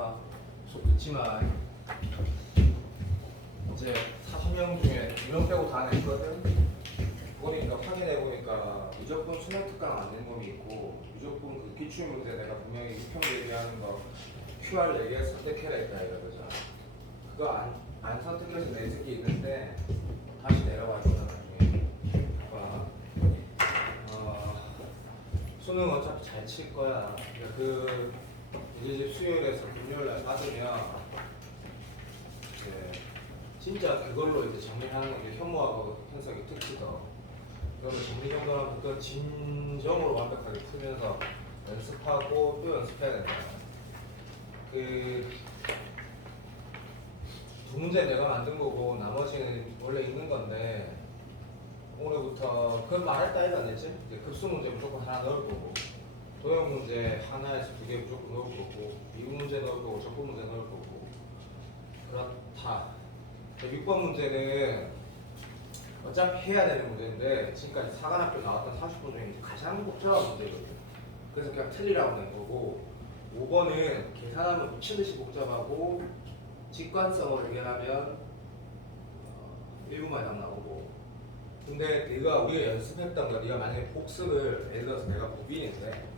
내가 속 있지만 이제 40명 중에 2명 빼고 다 냈거든. 보니까 확인해 보니까 무조건 수능 특강 안 낸 놈이 있고 무조건 그 기출 문제 내가 분명히 6평 대비하는 거 QR 4개 선택해라 했다 이거죠. 그거 안 선택해서 내 새끼 있는데 다시 내려와 줘 나중에. 봐봐. 수능 어차피 잘 칠 거야. 그러니까 그 이제 수요일에서 금요일날 받으면 이제 진짜 그걸로 이제 정리하는 게 현무하고 현석이 특징이다. 그러면 정리 정도는 그건 진정으로 완벽하게 풀면서 연습하고 또 연습해야 된다. 그 두 문제 내가 만든 거고 나머지는 원래 있는 건데 오늘부터 그건 말했다 해도 안 됐지? 이제 급수 문제 무조건 하나 넣을 거고 도형 문제 하나에서 2개 무조건 넣을 거고 미분 문제 넣을 거고 적분 문제 넣을 거고 그렇다. 6번 문제는 어차피 해야 되는 문제인데 지금까지 사관학교 나왔던 40분 중에 가장 복잡한 문제거든. 그래서 그냥 틀리라고 낸 거고 5번은 계산하면 미친듯이 복잡하고 직관성을 해결하면 1분만에 답 나오고 근데 네가 우리가 연습했던 거 네가 만약에 복습을 예를 들어서 내가 법인인데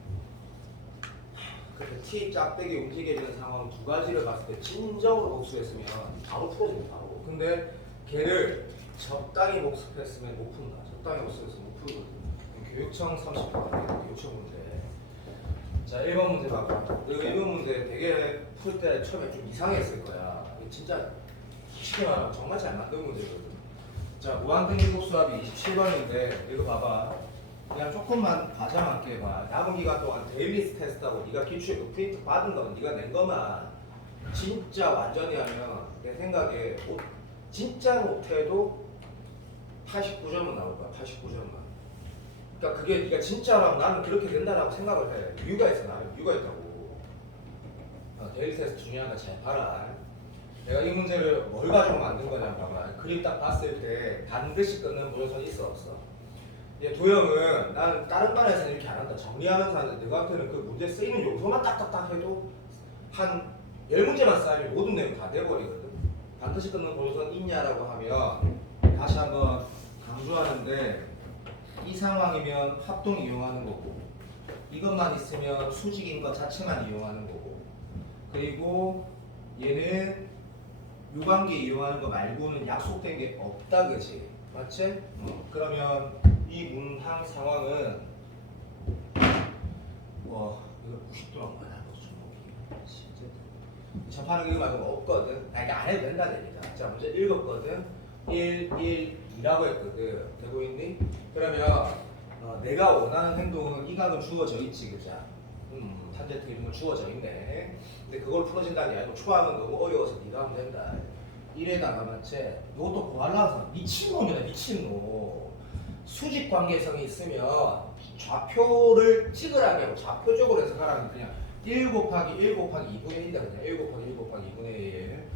그때 T 짝대기 움직이는 상황 두 가지를 봤을 때 진정으로 복습했으면 바로 풀어진다 바로. 근데 걔를 적당히 복습했으면 못 푼다. 적당히 복습했으면 못 풀거든. 교육청 30번 교육청 문제. 자 1번 문제 봐봐. 그 1번 문제 되게 풀 때 처음에 좀 이상했을 거야. 진짜 쉽게 말하면 정말 잘 만든 문제거든. 자 무한등기급 수합이 27번인데 이거 봐봐. 그냥 조금만 과장할게 봐. 남은 기간 동안 데일리스 테스트하고 네가 기출에 프린트 받은 거는 네가 낸 것만 진짜 완전히 하면 내 생각에 진짜 못해도 89점은 나올 거야. 89점만. 그러니까 그게 네가 진짜라면 나는 그렇게 된다라고 생각을 해. 이유가 있어. 나는 이유가 있다고. 데일리 테스트 중요한 거 잘 봐라. 내가 이 문제를 뭘 가지고 만든 거냐 봐봐. 그림 딱 봤을 때 반드시 끊는 무조건이 있어 없어. 도형은 나는 다른 반에서는 이렇게 안 한다. 정리하면서 하는데 너한테는 그 문제 쓰이는 요소만 딱딱딱 해도 한 10문제만 쌓이면 모든 내용 다 돼버리거든. 반드시 끊는 보조선 있냐라고 하면 다시 한번 강조하는데 이 상황이면 합동 이용하는 거고 이것만 있으면 수직인 것 자체만 이용하는 거고 그리고 얘는 유관계 이용하는 거 말고는 약속된 게 없다 그지? 맞지? 그러면 이 문항 상황은 이거 90도란 거야. 접하는 거 이거 말고 없거든. 그러니까 안 해도 된다는 얘기다. 자 문제 읽었거든. 1, 1, 2라고 했거든. 되고 있니? 그러면 내가 원하는 행동은 이 각은 주어져 있지 그자? 탄젠트 이런 건 주어져 있네. 근데 그걸 풀어진다는 게 아니고 초항은 너무 어려워서 네가 하면 된다. 1에다가 맞지? 이것도 구하려서 미친놈이다 미친놈. 수직 관계성이 있으면 좌표를 찌그라게 하고 좌표적으로 해서 가라는 그냥 1 곱하기 1 곱하기 2분의 1이다 그냥 1 곱하기 1 곱하기 2분의 1.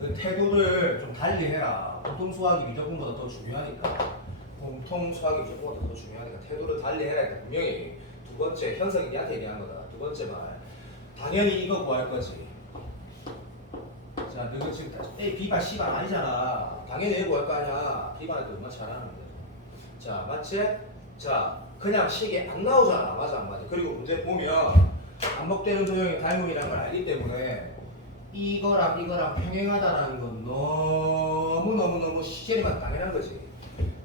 그 태도를 좀 달리 해라. 보통 수학이 미적분보다 더 중요하니까. 공통 수학이 미적분보다 더 중요하니까 태도를 달리 해라. 그러니까 분명히 두 번째 현석이 니한테 얘기한 거다. 두 번째 말. 당연히 이거 구할 거지. 자, 너가 지금 A, B반, C반 아니잖아. 당연히 A 구할 거 아니야. B반한테 얼마나 잘하는데. 자, 맞지? 자, 그냥 식이 안 나오잖아. 맞아, 안 맞아? 그리고 문제 보면 반복되는 도형의 닮음이라는 걸 알기 때문에 이거랑 이거랑 평행하다라는 건 너무 시제리만 당연한 거지.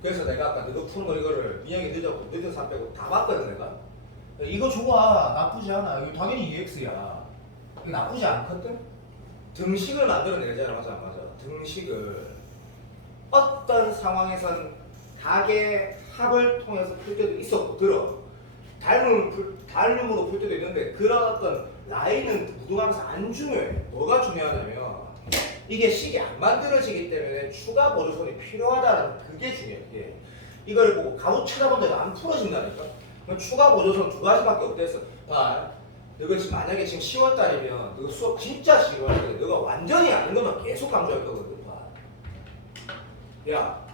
그래서 내가 아까 너가 푸는 거 이거를 민영이 늦었고 늦은 3 빼고 다 봤거든 내가. 이거 좋아. 나쁘지 않아. 이거 당연히 EX야. 이거 나쁘지 않거든? 등식을 만들어내잖아. 맞아 안 맞아? 등식을 어떤 상황에선 각의 합을 통해서 풀 때도 있었고 들어. 닮음으로 풀 때도 있는데 그런 어떤 라인은 무등하면서 안 중요해. 뭐가 중요하냐면 이게 식이 안 만들어지기 때문에 추가 보조선이 필요하다는 그게 중요해. 예. 이걸 보고 가로 쳐다본다고 안 풀어진다니까. 그럼 추가 보조선 두 가지밖에 없댔어. 봐. 너가 지금 만약에 지금 10월달이면 너 수업 진짜 싫어할 때 너가 완전히 아는 것만 계속 강조할 거거든. 봐. 야,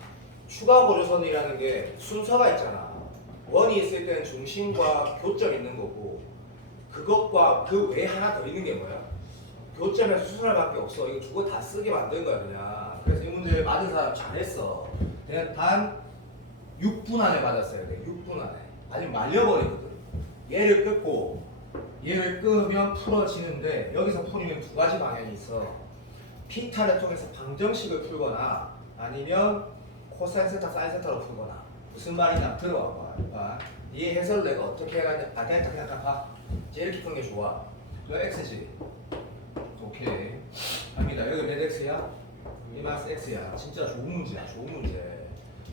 추가 보조선이라는 게 순서가 있잖아. 원이 있을 때는 중심과 교점 있는 거고 그것과 그 외에 하나 더 있는 게 뭐야? 교점에서 수순할 밖에 없어. 이거 두 거 다 쓰게 만든 거야 그냥. 그래서 이 문제 맞은 사람 잘했어. 그냥 단 6분 안에 맞았어야 돼. 6분 안에. 아니면 말려버리거든. 얘를 끊고 얘를 끊으면 풀어지는데 여기서 풀이면 두 가지 방향이 있어. 피타를 통해서 방정식을 풀거나 아니면 코사인 세타 사인 세타로 풀거나. 무슨 말이냐 들어봐. 이 해설을 내가 어떻게 해가냐. 됐다 그냥 봐. 이제 이렇게 푸는 게 좋아. 이거 x지. 오케이. 갑니다. 여기 몇 x야? 이 마이너스 x야. 진짜 좋은 문제야. 좋은 문제.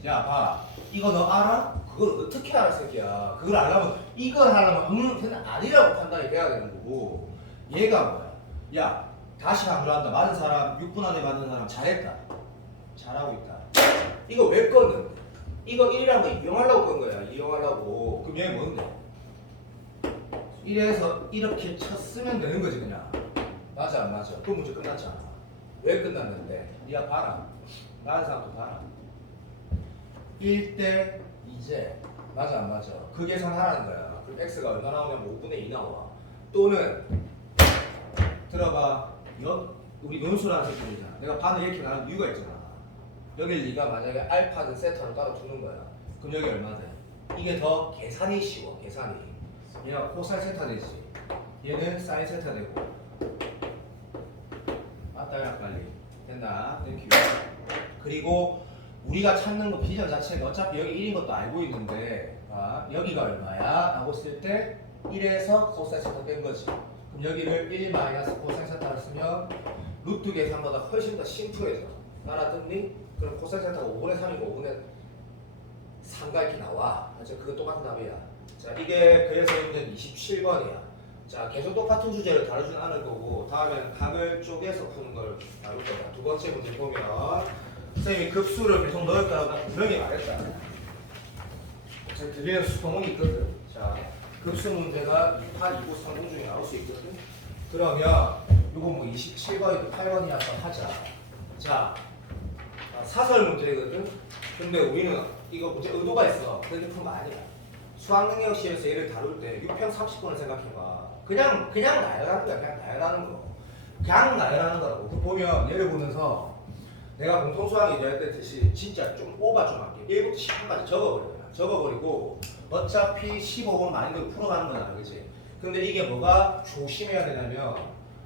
야, 봐. 이거 너 알아? 그걸 어떻게 알아, 새끼야? 그걸 알려면, 이걸 하려면, 그냥 아니라고 판단이 돼야 되는 거고. 얘가 뭐야? 야, 다시 강조한다. 맞은 사람, 6분 안에 맞은 사람 잘했다. 잘하고 있다. 이거 왜 껐는데? 이거 1이라는 거 이용하려고 건 거야. 이용하려고. 그럼 얘 뭔데? 이래서 이렇게 쳤으면 되는 거지, 그냥. 맞아, 안 맞아? 그 문제 끝났잖아. 왜 끝났는데? 니가 봐라. 다른 사람도 봐라. 1대 2제. 맞아, 안 맞아? 그 계산하라는 거야. 그럼 x가 얼마 나오냐면 5분의 2 나와. 또는, 들어봐. 우리 논술하는 새끼들이잖아. 내가 반을 이렇게 나눈 이유가 있잖아. 여길 네가 만약에 알파든 세타로 따로 두는 거야. 그럼 여기 얼마 돼? 이게 더 계산이 쉬워, 계산이. 얘가 코사인 세타 되지. 얘는 사인 세타 되고. 맞다, 빨리. 됐나? 땡큐. 그리고 우리가 찾는 거 비전 자체가 어차피 여기 1인 것도 알고 있는데, 여기가 얼마야? 라고 쓸 때 1에서 코사인 세타 뺀 거지. 그럼 여기를 1 마이너스 코사인 세타를 쓰면 루트 계산보다 훨씬 더 심플해져. 알아듣니? 그럼 코사인 세타가 5분의 3이고 5분의 3가 이렇게 나와. 그거 똑같은 답이야. 자, 이게 그래서 문제는 27번이야. 자, 계속 똑같은 주제를 다루진 않을 거고 다음에는 각을 쪼개서 푸는 걸 다룰 거야. 두 번째 문제 보면 선생님이 급수를 계속 넣을 거라고 난 분명히 말했다. 제가 드리는 수동은 있거든. 자, 급수 문제가 2파 2구 3분 중에 나올 수 있거든. 그러면 이거 뭐 27번이든 8번이라서 하자. 자, 사설 문제거든. 근데 우리는 이거 문제 의도가 있어. 그렇게 풀면 아니야. 수학능력 시에서 얘를 다룰 때 6평 30번을 생각해봐. 그냥 나열하는 거야. 그냥 나열하는 거. 그냥 나열하는 거라고. 그 보면 얘를 보면서 내가 공통수학 얘기할 때 듯이 진짜 좀 오바 좀 할게. 1부터 10분까지 적어버려. 적어버리고 어차피 15분 많이 더 풀어가는 거야. 그치? 근데 이게 뭐가 조심해야 되냐면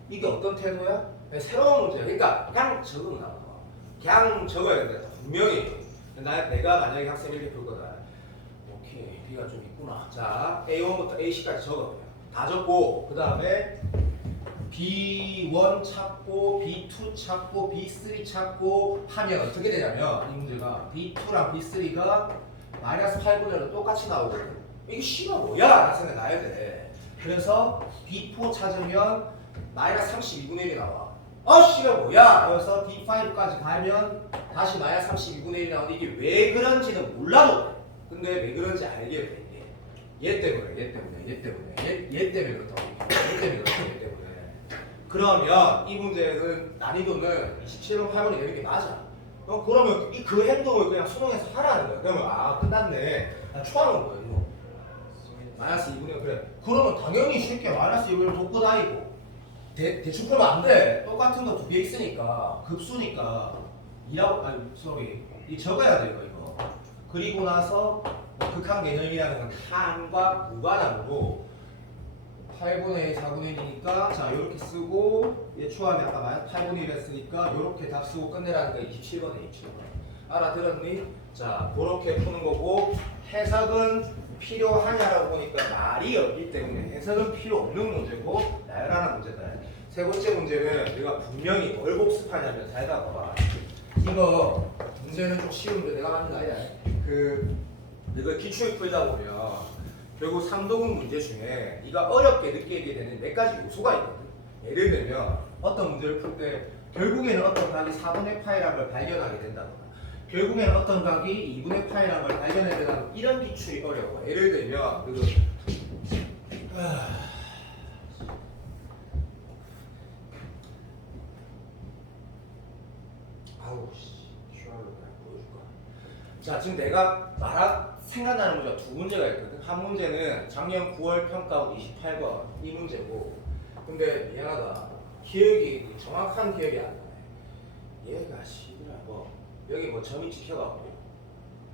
이게 어떤 태도야? 새로운 문제야. 그러니까 그냥 적으면 나와. 그냥 적어야 돼. 분명히. 내가 만약에 학생 이렇게 풀 거다. 오케이. B가 좀 있구나. 자, A1부터 A10까지 적어. 다 적고, 그 다음에 B1 찾고, B2 찾고, B3 찾고 하면 어떻게 되냐면, 이 문제가 B2랑 B3가 마이너스 8분의 1로 똑같이 나오거든. 이게 C가 뭐야? 학생은 나야 돼. 그래서 B4 찾으면 마이너스 32분의 1이 나와. C가 뭐야? 그래서 D5까지 가면 다시 마이너스 32분의 1이 나오는데 이게 왜 그런지는 몰라도 돼. 근데 왜 그런지 알게 돼. 얘 때문에 그렇다고. 얘 때문에 그렇다고. 얘 때문에. 그러면 이 문제는 난이도는 27번 8번이 되는 게 맞아. 그러면 그 행동을 그냥 수능에서 하라는 거야. 그러면 끝났네. 초하는 거야. 이거. 마이너스 2분의 1 그래. 그러면 당연히 쉽게 마이너스 2분의 1 돕고 다니고. 대충 풀면 안 돼. 똑같은 거 두 개 있으니까 급수니까 이 적어야 돼 이거. 그리고 나서 극한 개념이라는 건 탄과 무관함으로 8분의 1, 4분의 1이니까 자 이렇게 쓰고 얘 추하면 아까 마이너스 8분의 1 했으니까 이렇게 답 쓰고 끝내라는 거 27번에 27번. 알아들었니? 자 그렇게 푸는 거고 해석은 필요하냐라고 보니까 말이 없기 때문에 해석은 필요 없는 문제고 나열하는 문제다. 세 번째 문제는 내가 분명히 뭘 복습하냐면 잘 봐봐. 이거 문제는 좀 쉬운데 내가 하는 거 아니야. 이거 기출 풀다 보면 결국 3도급 문제 중에 네가 어렵게 느끼게 되는 몇 가지 요소가 있거든. 예를 들면 어떤 문제를 풀 때 결국에는 어떤 각이 4분의 파이라는 걸 발견하게 된다거나 결국에는 어떤 각이 2분의 파이라는 걸 발견해야 된다거나 이런 기출이 어려워. 예를 들면 자 지금 내가 생각나는 문제가 두 문제가 있거든. 한 문제는 작년 9월 평가 28번 이 문제고 근데 미안하다 기억이 정확한 기억이 안 나네. 얘가 씨발 뭐 여기 뭐 점이 찍혀갖고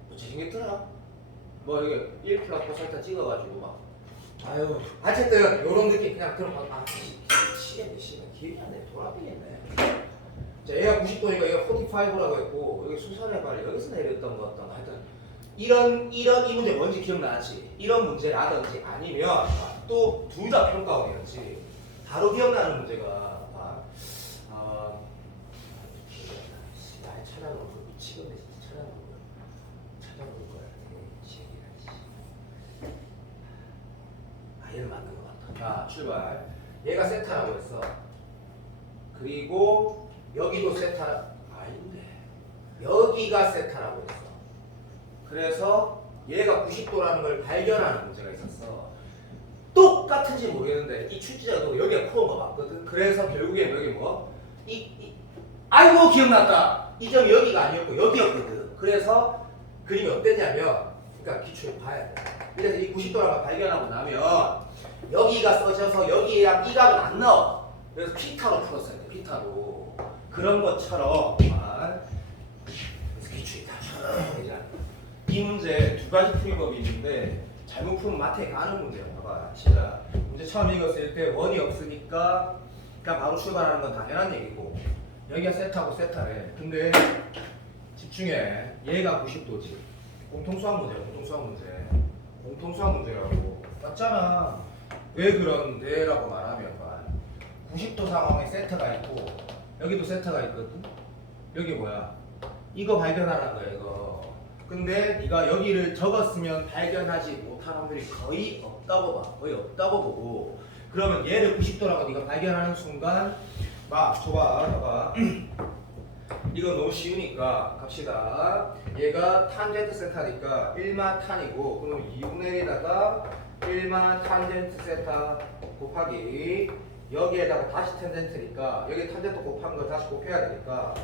뭐 잘생겼더라. 뭐 여기 1 플러스 코사이타 찍어가지고 막 아유 어쨌든 요런 느낌 그냥 들어봐. 아 미치겠네 씨발 기억이 안 나. 돌아버리겠네. 자 얘가 90도니까 얘가 45라고 했고 여기 수선의 발 여기서 내렸던 것 같던 하여튼 이런 이 문제 뭔지 기억나지? 이런 문제라든지 아니면 또 둘 다 평가원이었지. 바로 기억나는 문제가 날 찾아놓은 거 미치겠네 진짜 찾아놓은 거야. 얘는 맞는 것 같다. 자 출발. 얘가 세타라고 했어. 그리고 여기도 세타 아닌데 여기가 세타라고 했어. 그래서 얘가 90도라는 걸 발견하는 문제가 있었어. 똑같은지 모르겠는데 이 출제자도 여기가 코어인 거 맞거든. 그래서 결국엔 여기 뭐? 아이고 기억났다. 이 점이 여기가 아니었고 여기였거든. 그래서 그림이 어땠냐면 그러니까 기초를 봐야 돼. 그래서 이 90도라는 걸 발견하고 나면 여기가 써져서 여기랑 이 값은 안 나와. 그래서 피타로 풀었어야 돼. 피타로. 그런 것처럼 그래서 기초에 다 쳐넣어야 이 문제 두 가지 풀이법이 있는데 잘못 풀면 마트에 가는 문제야. 봐봐. 진짜 문제 처음 읽었을 때 원이 없으니까 그냥 바로 출발하는 건 당연한 얘기고 여기가 세타고 세타래. 근데 집중해. 얘가 90도지. 공통수학 문제야. 공통수학 문제라고 맞잖아. 왜 그런데? 라고 말하면 90도 상황에 세타가 있고 여기도 세타가 있거든. 여기 뭐야? 이거 발견하라는 거야 이거. 근데 네가 여기를 적었으면 발견하지 못한 확률이 거의 없다고 봐. 거의 없다고 보고 그러면 얘를 90도라고 네가 발견하는 순간 막 줘봐. 이거 너무 쉬우니까 갑시다. 얘가 탄젠트 세타니까 1마 탄이고 그럼 2분의 1에다가 1마 탄젠트 세타 곱하기 여기에다가 다시 탄젠트니까 여기 탄젠트 곱한 거 다시 곱해야 되니까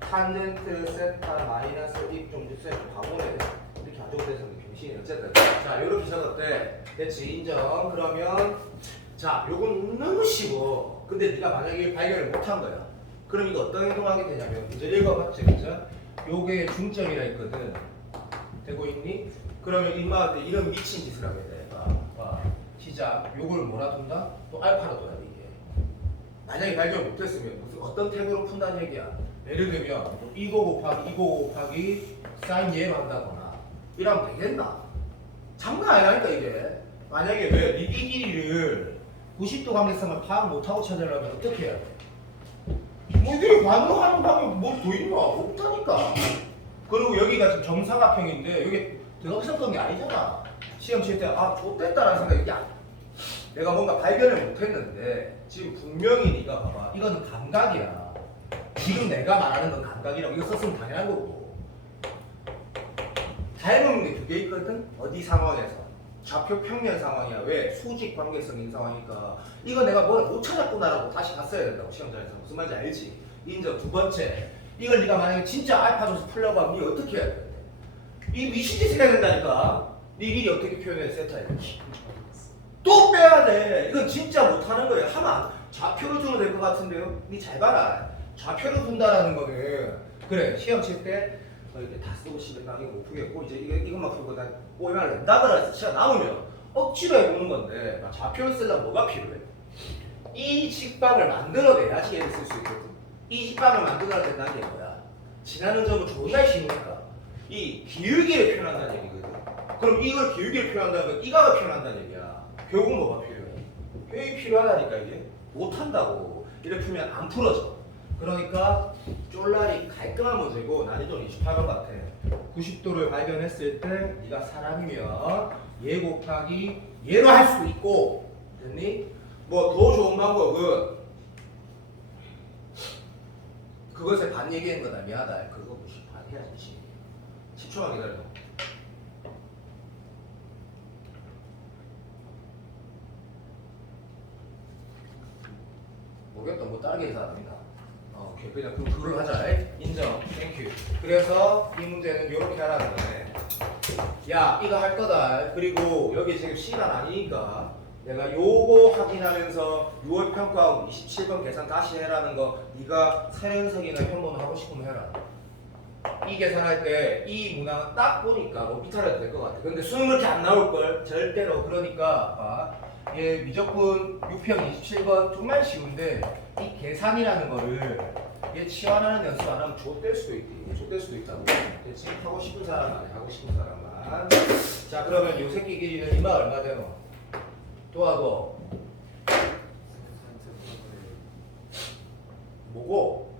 탄젠트 세타 마이너스 입좀 주세요. 바보네. 이렇게 안 적어도 돼서 병신이 어쨌든 자 요렇게 적었대. 됐지 인정. 그러면 자 요건 너무 쉬워. 근데 네가 만약에 발견을 못한 거야. 그럼 이거 어떤 행동하게 되냐면 문제 읽어봤지 그죠? 요게 중점이라 있거든. 되고 있니? 그러면 인마한테 이런 미친 짓을 하게 돼. 봐. 시작. 요걸 뭐라 둔다? 또 알파로 둬야 돼 이게. 만약에 발견 못했으면 무슨 어떤 탭으로 푼다는 얘기야. 예를 들면 이거 곱하기 사인 얘로 한다거나 이러면 되겠나? 장난 아니라니까 이게. 만약에 왜 이 길이를 90도 관계성을 파악 못하고 찾으려면 어떻게 해야 돼? 뭐 이게 반응하는 방법이 뭐 더 있나? 없다니까. 그리고 여기가 지금 정사각형인데 여기 대각선인 게 아니잖아. 시험 칠 때 좆됐다라는 생각이 내가 뭔가 발견을 못했는데 지금 분명히 네가 봐봐. 이거는 감각이야. 지금 내가 말하는 건 감각이라고 이거 썼으면 당연한 거고. 닮은 게 두 개 있거든? 어디 상황에서? 좌표 평면 상황이야. 왜? 수직 관계성인 상황이니까 이거 내가 뭘 못 찾았구나라고 다시 봤어야 된다고 시험장에서. 무슨 말인지 알지? 인정. 두 번째 이걸 네가 만약에 진짜 알파 줘서 풀려고 하면 네 어떻게 해야 돼? 이 미친 짓을 해야 된다니까. 네 길이 어떻게 표현해? 세타에 또 빼야 돼. 이건 진짜 못하는 거예요. 하면 좌표로 주면 될 것 같은데요. 니 잘 봐라. 좌표로 둔다라는 거는 그래 시험 칠 때 이렇게 다 쓰고 싶은 땅이 못 풀겠고 이제 이것만 풀고 다 오해만 낸다 그래서 시간 남으면 억지로 해보는 건데 좌표를 쓰려면 뭐가 필요해? 이 식빵을 만들어내야지 얘를 쓸 수 있거든. 이 식빵을 만들어낸다는 게 뭐야? 지나는 점은 존나 쉬우니까 이 기울기를 표현한다는 얘기거든. 그럼 이걸 기울기를 표현한다는 건 이각을 표현한다는 얘기야. 결국 뭐가 필요해? 표현이 필요하다니까 이게. 못한다고. 이렇게 풀면 안 풀어져. 그러니까 쫄라리 깔끔한 문제고 난이도는 28번 같아. 90도를 발견했을 때 네가 사람이면 얘 곱하기 얘로 할 수도 있고 됐니? 뭐 더 좋은 방법은 그것을 반 얘기한 거다. 미안하다. 그거 무시 반 해야지. 10초만 기다려. 모르겠다. 뭐 다르게 해석합니다. 오케이. 그냥 그걸 하자. 인정. 땡큐. 그래서 이 문제는 이렇게 하라는 거네. 야, 이거 할 거다. 그리고 여기 지금 시간 아니니까 내가 요거 확인하면서 6월 평가 27번 계산 다시 해라는 거 네가 세련석이나 현모는 하고 싶으면 해라. 이 계산할 때 이 문항은 딱 보니까 뭐 비탈해도 될 것 같아. 근데 수능 그렇게 안 나올걸 절대로. 그러니까 얘 미적분 6평 27번 정말 쉬운데 이 계산이라는 거를 얘 치환하는 연습 안 하면 좆될 수도 있지. 좆될 수도 있다고. 대충 하고 싶은 사람만 해. 하고 싶은 사람만. 자 그러면 요 새끼 길이는 이마 얼마 되노? 도와도 뭐고?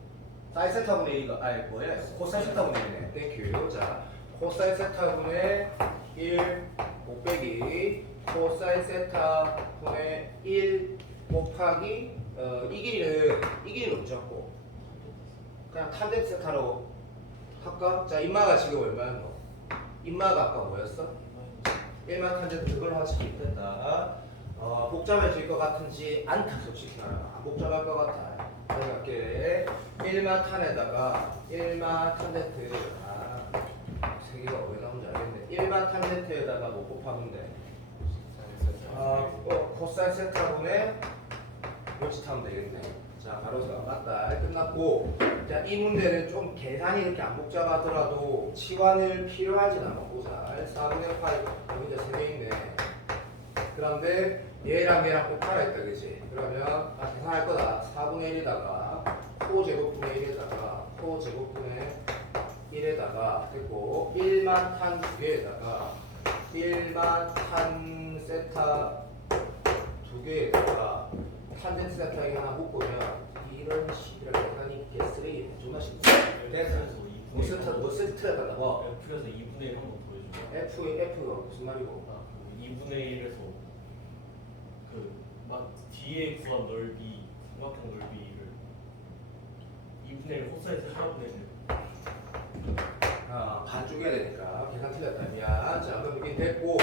사인 세타분의 1가 아니 뭐야? 코사인 세타분의 1이네. 땡큐. 자 코사인 세타분의 1 곱빼기 코사인 세타분의 1 곱하기 이 길이는 어쩌고 그냥 탄젠트 세타로 할까? 자 인마가 지금 얼마였노? 인마가 아까 뭐였어? 1만 탄젠트 그걸 하시면 됐다. 복잡해질 것 같은지 않다. 솔직히 안 복잡할 것 같아. 생각해. 1만 탄에다가 1만 탄젠트 세 개가 왜 나온지 알겠네. 1만 탄젠트에다가 뭐 곱하면 돼? 코사인 세타분의 몇짓 하면 되겠네. 자 바로서 맞다. 끝났고 자 이 문제는 좀 계산이 이렇게 안 복잡하더라도 치환을 필요하진 않아. 보자. 4분의 8 여기 이제 3개 있네. 그런데 얘랑 얘랑 곱하라 했다 그지? 그러면 계산할 거다. 4분의 1에다가 코 제곱분의 1에다가 코 제곱분의 1에다가 됐고 1만 탄 2개에다가 1만 탄 세타 2개에다가 탄젠트 세타 이거 하나 묶으면 이런 식이라 계산이 개쓰레기 존나 쉽지. 됐어. 무슨 틀에다가 뭐 F에서 2분의 1 한번 보여주죠. F가 무슨 말이고? 2분의 1에서 막 뒤에 구한 넓이, 삼각형 넓이를 2분의 1 코사인 세타분의 1. 반 쪼개야 되니까 계산 틀렸다. 미안. 자 그럼 이게 됐고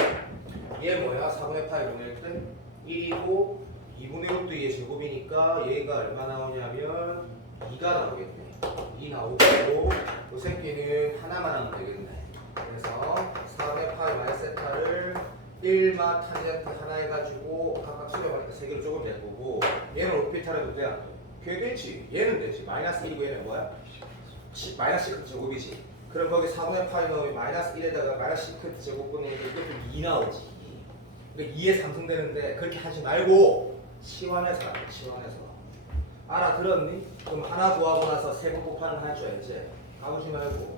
얘 뭐야? 4분의 8 보낼 때 1이고 2분의 6도 얘 제곱이니까 얘가 얼마 나오냐면 2가 나오겠네. 2 나오고 이 새끼는 하나만 하면 되겠네. 그래서 4분의 8 마이너스 세타를 1마 탄젠트 하나 해가지고 각각 수렴하니까 3개로 조금 될 거고 얘는 오피탈 해도 돼? 꽤 되지. 얘는 되지. 마이너스 1이고 얘는 뭐야? 마이너스 10 제곱이지. 그럼 거기 4분의 8이 넣으면 마이너스 1에다가 마이너스 10 제곱분의 이것도 2 나오지. 그러니까 2에 상승되는데 그렇게 하지 말고 치환해서 하래. 치환해서. 알아들었니? 그럼 하나 구하고 나서 3번 곱하는 거 할 줄 알지? 까부지 말고.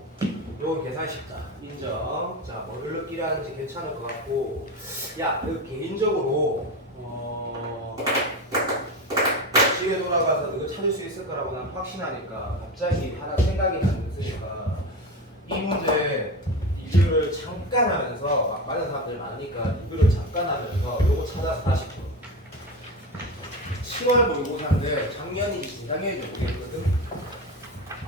요건 계산 쉽다. 인정. 자, 뭘 끼라는지 괜찮을 것 같고. 야, 너 개인적으로 집에 돌아가서 너가 찾을 수 있을 거라고 난 확신하니까 갑자기 하나 생각이 났으니까 이 문제 리뷰를 잠깐 하면서 막 많은 사람들이 많으니까 리뷰를 잠깐 하면서 요거 찾아서 다시 7월 모의고사인데 작년인지 재작년인지 모르겠거든.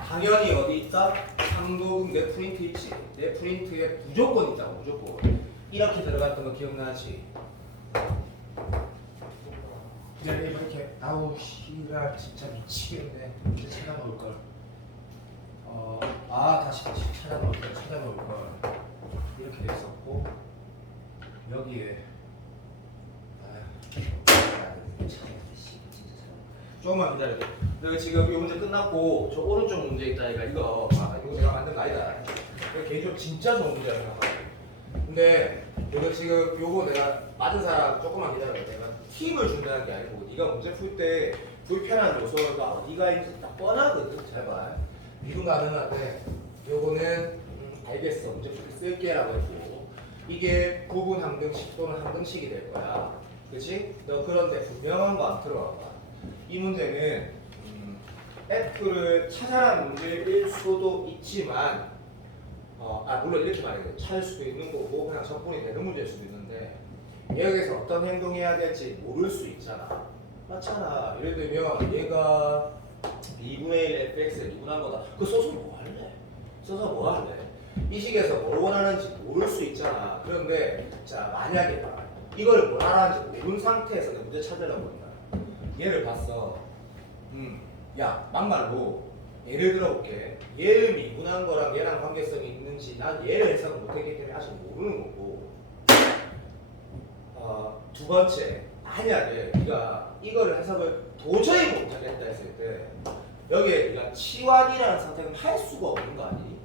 당연히 어디 있다? 한국 내 프린트 있지. 내 프린트에 무조건 있다고. 무조건 이렇게 들어갔던 거 기억나지? 이렇게 아우 씨가 진짜 미치겠네. 이제 찾아놓을 걸. 다시 찾아놓을 걸. 이렇게 돼 있었고 여기에 조금만 기다려. 여기 지금 이 문제 끝났고 저 오른쪽 문제 있다니까 이거 제가 만든 거 아니다. 이거 개인적으로 진짜 좋은 문제라고 생각해. 근데 이거 지금 요거 내가 맞은 사람 조금만 기다려. 내가 팁을 준다는 게 아니고 네가 문제 풀 때 불편한 요소가 어디가 있는지 딱 뻔하거든. 제발 미분 가능한데 요거는 알겠어. 문제 풀 때 쓸게라고 했고 이게 9분 항등식 또는 항등식이 될 거야. 그치? 너 그런데 분명한 거 안 들어와봐. 이 문제는 F를 찾아라는 문제일 수도 있지만 물론 이렇게 말해야 돼. 찾을 수도 있는 거고 그냥 적분이 되는 문제일 수도 있는데 여기서 어떤 행동해야 될지 모를 수 있잖아. 맞잖아. 예를 들면 얘가 2분의 1 fx에 미분한 거다. 그거 써서 뭐 할래? 써서 뭐 할래? 이 식에서 뭘 원하는지 모를 수 있잖아. 그런데 자 만약에 이걸 뭘 하라는지 모르는 상태에서 내 문제 찾으려고 한다. 얘를 봤어. 야 막말로 예를 들어볼게. 얘를 미분한 거랑 얘랑 관계성이 있는지 난 얘를 해석을 못했기 때문에 아직 모르는 거고 두 번째 만약에 네가 이거를 해석을 도저히 못하겠다 했을 때 여기에 네가 치환이라는 선택은 할 수가 없는 거 아니니?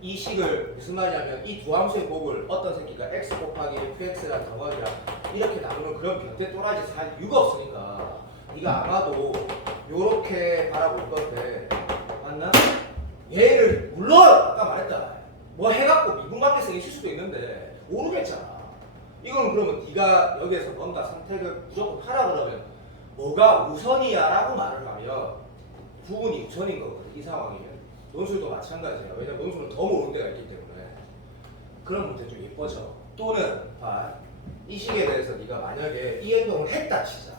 이 식을 무슨 말이냐면 이 두 함수의 곱을 어떤 새끼가 x 곱하기 fx랑 덩어리랑 이렇게 나누는 그런 변태 또라지 살 이유가 없으니까 네가 아마도 요렇게 바라볼 건데 맞나? 얘를 물론 아까 말했다 뭐 해갖고 미분관계성이 있을 수도 있는데 모르겠잖아. 이건 그러면 네가 여기에서 뭔가 선택을 무조건 하라 그러면 뭐가 우선이야 라고 말을 하면 부분이 우선인 거거든. 이 상황이면 논술도 마찬가지야. 왜냐면 논술은 더 모르는 데가 있기 때문에 그런 문제 좀 예뻐져. 또는 이 식에 대해서 네가 만약에 이 행동을 했다 치자.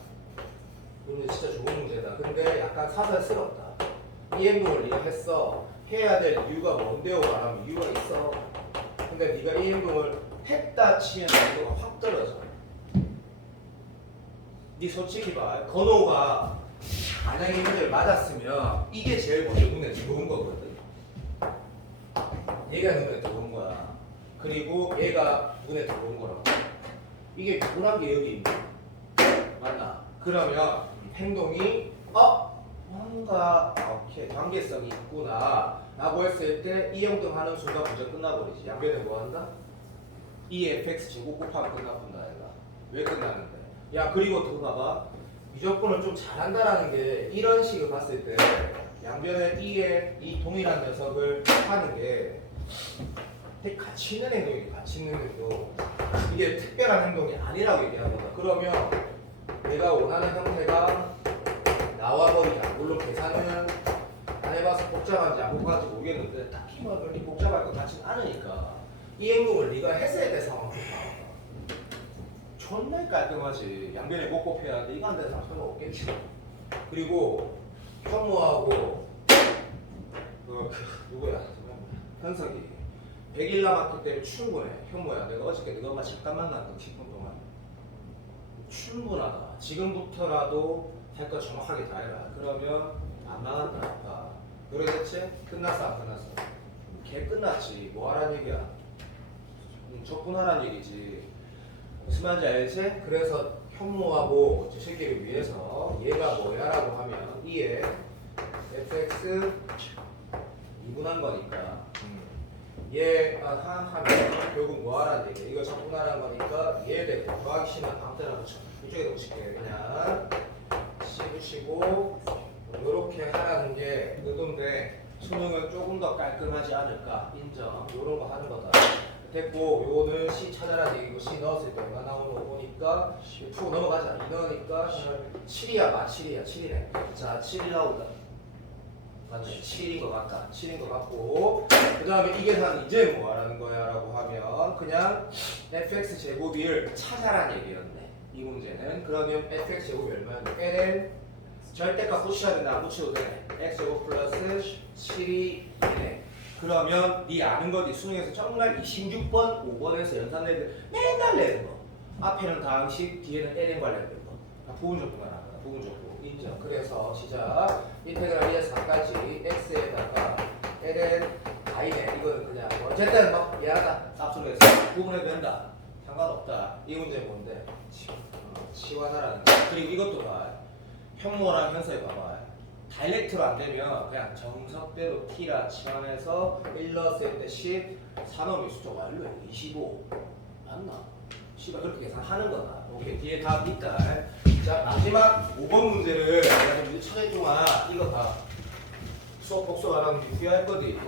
문제 진짜 좋은 문제다. 근데 약간 사설스럽다. 이 행동을 네가 했어. 해야 될 이유가 뭔데요? 말하면 이유가 있어. 근데 네가 이 행동을 했다 치면 난이도가 확 떨어져. 네 솔직히 봐. 건호가 만약에 이 문제를 맞았으면 이게 제일 먼저 눈에 들어온 거거든. 얘가 눈에 들어온 거야. 그리고 얘가 눈에 들어온 거라고. 이게 누구란 게 여기 있네. 맞나? 그러면 행동이 뭔가 오케이 관계성이 있구나 라고 했을 때 이 행동 하는 순간 문제 끝나버리지. 양변에 뭐 한다? 이 fx 제곱 곱하면 끝나본다 얘가. 왜 끝나는데? 야 그리고 더 봐봐. 미적분을 좀 잘한다라는 게 이런 식을 봤을 때 양변에 이 동일한 녀석을 하는 게 되게 가치 있는 행동이지. 가치 있는 행동. 이게 특별한 행동이 아니라고 얘기하는 거다. 그러면 내가 원하는 형태가 나와버리자. 물론 계산은 안 해봐서 복잡한지 안 복잡한지 모르겠는데 딱히 뭐 그렇게 복잡할 것 같지는 않으니까 이 행동을 네가 했어야 될 상황 좋다. 존나 깔끔하지. 양변에 못 곱해야 하는데 이거 안 되는 사람 별로 없겠지. 그리고 현무하고 누구야? 현석이 100일 남았기 때문에 충분해. 현무야 내가 어저께 너가 엄마 잠깐 만났거든 10분 동안. 충분하다. 지금부터라도 할 거 정확하게 다 해라. 그러면 안 나간다. 아빠. 노래 대체 끝났어 안 끝났어? 걔 끝났지. 뭐 하란 얘기야? 적분하란 얘기지. 무슨 말인지 알지? 그래서 현무하고 저 새끼를 위해서 얘가 뭐야라고 하면 2에 fx 2분한 거니까 얘가 하면 결국 뭐하란 얘기야? 이거 적분하란 거니까 얘 되고 더하기 심은 아무 때나 붙여. 이쪽에 붙일게. 그냥 씹으시고 이렇게 하라는 게 의도인데 수능은 조금 더 깔끔하지 않을까 인정. 이런 거 하는 거다. 됐고 요거는 C 찾아라는 얘기고 C 넣었을 때 얼마 나오는 거 보니까 푸고 넘어가자. 2 넣으니까 7이야. 마 7이야. 7이네. 자 7이 나온다. 맞네. 7인 것 같다. 7인 것 같고 그 다음에 이 계산은 이제 뭐 하라는 거야 라고 하면 그냥 fx 제곱 1을 찾아라는 얘기였네. 이 문제는. 그러면 fx 제곱이 얼마였는데 ln 절대값 붙여야 된다. 안 붙여도 돼. x제곱 플러스 7이 네. 그러면 네 아는 거지. 수능에서 정말 26번, 5번에서 연산내들 맨날 내는 거. 앞에는 다항식, 뒤에는 ln 관련된 거. 부분 적분만 하는 거야. 부분 적분. 인정. 그래서 시작. 인테그랄 1에서 4까지 x에다가 ln i네. 이거는 그냥 어쨌든 막 미안하다. 쌉소리했어. 구분해도 된다. 상관없다. 이 문제 뭔데? 치환하라는 거. 그리고 이것도 봐. 현모랑 현서에 봐봐. 다이렉트로 안 되면 그냥 정석대로 t라 치환해서 1 넣었을 때 10, 4넣으면 숫자 완료해. 25. 맞나? 씨가 그렇게 계산하는 거다. 오케이. 뒤에 답 있다. 자, 마지막 5번 문제를 내가 좀 찾을 동안 이거 다 수업 복수 안 하면 후회할 거지.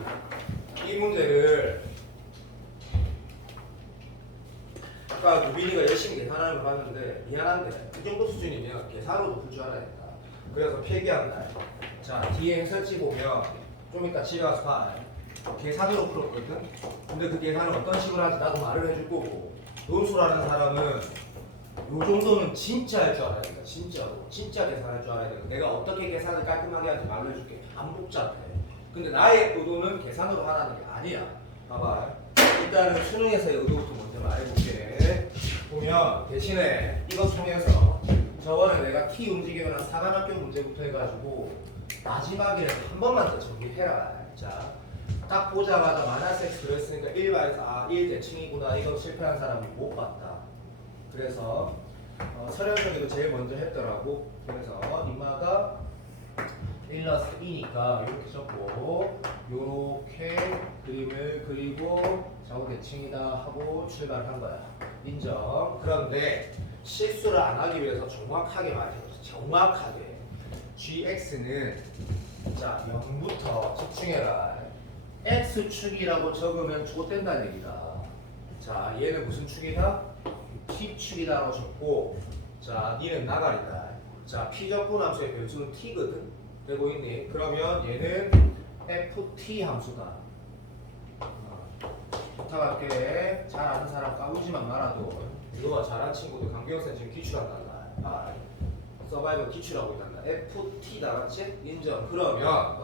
이 문제를 아까 유빈이가 열심히 계산하는 걸 봤는데 미안한데 이 정도 수준이면 계산으로도 풀 줄 알아야겠다. 그래서 필기한 날. 자, 뒤에 설치 보면 좀 이따 집에 가서 봐. 계산으로 풀었거든. 근데 그 계산을 어떤 식으로 하지 나도 말을 해줄 거고. 논술하는 사람은 요 정도는 진짜 할 줄 알아야 된다. 진짜로. 진짜 계산할 줄 알아야 된다. 내가 어떻게 계산을 깔끔하게 하는지 말로 해줄게. 안 복잡해. 근데 나의 의도는 계산으로 하라는 게 아니야. 봐봐. 일단은 수능에서의 의도부터 먼저 말해볼게. 보면 대신에 이거 통해서 저번에 내가 T 움직이거나 사관학교 문제부터 해가지고 마지막에는 한 번만 더 정리해라. 자, 딱 보자마자 마이너스 x 그랬으니까 1바에서 1 대칭이구나. 이거 실패한 사람은 못 봤다. 그래서 서련석에도 제일 먼저 했더라고. 그래서 인마가 1-2니까 이렇게 적고 요렇게 그림을 그리고 좌우 대칭이다 하고 출발한 거야. 인정. 그런데 실수를 안 하기 위해서 정확하게 말해줘. 정확하게. gx는 자 0부터 집중해라. x축이라고 적으면 좆된다는 얘기다. 자 얘는 무슨 축이다? t축이다라고 적고 자 니는 나가리다. 자 p적분 함수의 변수는 t거든. 되고 있니? 그러면 얘는 ft 함수다. 부탁할게. 잘 아는 사람 까부지만 말아도. 이거가 잘한 친구들 강병호 쌤 지금 기출한단다. 서바이벌 기출하고 있단다. ft 나갔지? 인정. 그러면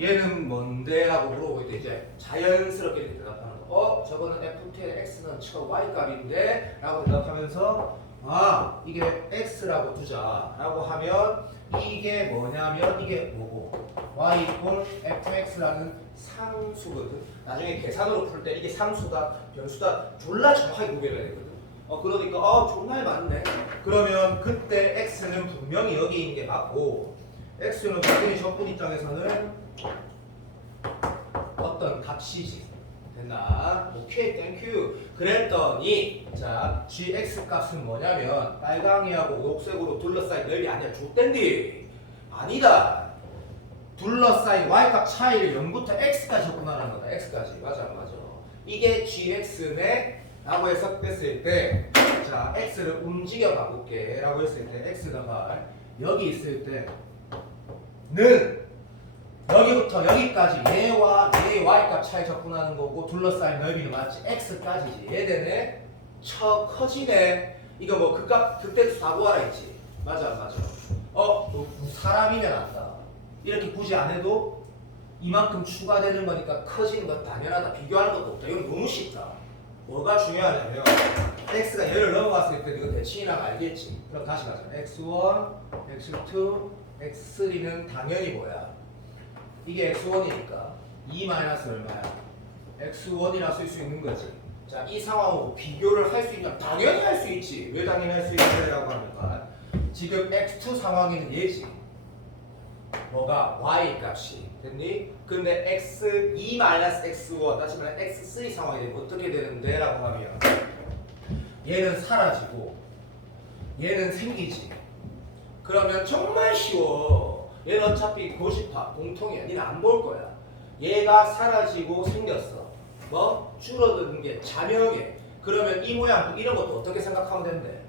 얘는 뭔데? 라고 물어볼 때 이제 자연스럽게 대답하는 거. 저거는 ft의 x는 저 y 값인데? 라고 대답하면서 이게 x라고 두자 라고 하면 이게 뭐냐면 이게 뭐고 y 이꼴 fx라는 상수거든. 나중에 계산으로 풀 때 이게 상수다 변수다 졸라 정확하게 구별해야 되거든. 그러니까 존나 맞네. 그러면 그때 x는 분명히 여기 있는 게 맞고 x는 분명히 적분 입장에서는 어떤 값이지. 됐나? 오케이 땡큐. 그랬더니 자 gx 값은 뭐냐면 빨강이하고 녹색으로 둘러싸인 넓이 아니야. 좆된디. 아니다. 둘러싸인 y값 차이를 0부터 x까지 접근하는 거다. x까지. 맞아 안 맞아. 이게 gx네 라고 해석됐을 때 자 x를 움직여 가볼게 라고 했을 때 x가 여기 있을 때는 여기부터 여기까지 얘와 얘의 y값 차이 접근하는 거고 둘러싸인 넓이는 맞지? x까지지. 얘네네 커지네. 이거 뭐 극대수 다 구하라 했지. 맞아 안 맞아? 사람이면 안다. 이렇게 굳이 안 해도 이만큼 추가되는 거니까 커지는 건 당연하다. 비교하는 것도 없다. 이건 너무 쉽다. 뭐가 중요하냐면 x가 얘를 넘어갔을 때 이거 대칭이라고 알겠지? 그럼 다시 가자. x1, x2, x3는 당연히 뭐야? 이게 x1이니까 2 마이너스 얼마야? x1이라 쓸 수 있는 거지. 자, 이 상황하고 비교를 할 수 있냐? 당연히 할 수 있지. 왜 당연히 할 수 있냐고 하니까 지금 x2 상황에는 얘지. 뭐가? y 값이. 됐니? 근데 x2 마이너스 x1 다시 말해 x3 상황이 되면 어떻게 되는데? 라고 하면 얘는 사라지고 얘는 생기지. 그러면 정말 쉬워. 얘는 어차피 고집합 공통이야. 니는 안 볼 거야. 얘가 사라지고 생겼어. 뭐? 줄어드는 게 자명해. 그러면 이 모양 이런 것도 어떻게 생각하면 된대?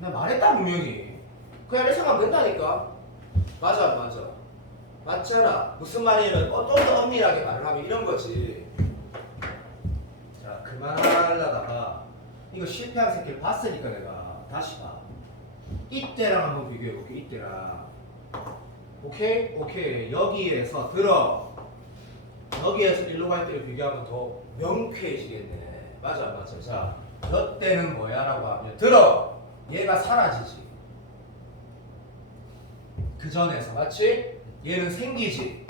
나 말했다 분명히. 그냥 이렇게 생각하면 된다니까. 맞아 안 맞아? 맞잖아. 무슨 말이냐면 좀 더 엄밀하게 말을 하면 이런 거지. 자 그만하려다가 이거 실패한 새끼를 봤으니까 내가 다시 봐. 이때랑 한번 비교해볼게. 이때랑. 오케이? 오케이. 여기에서 들어. 여기에서 일로 갈 때를 비교하면 더 명쾌해지겠네. 맞아 맞아. 자, 저 때는 뭐야? 라고 하면 들어. 얘가 사라지지. 그 전에서 맞지? 얘는 생기지.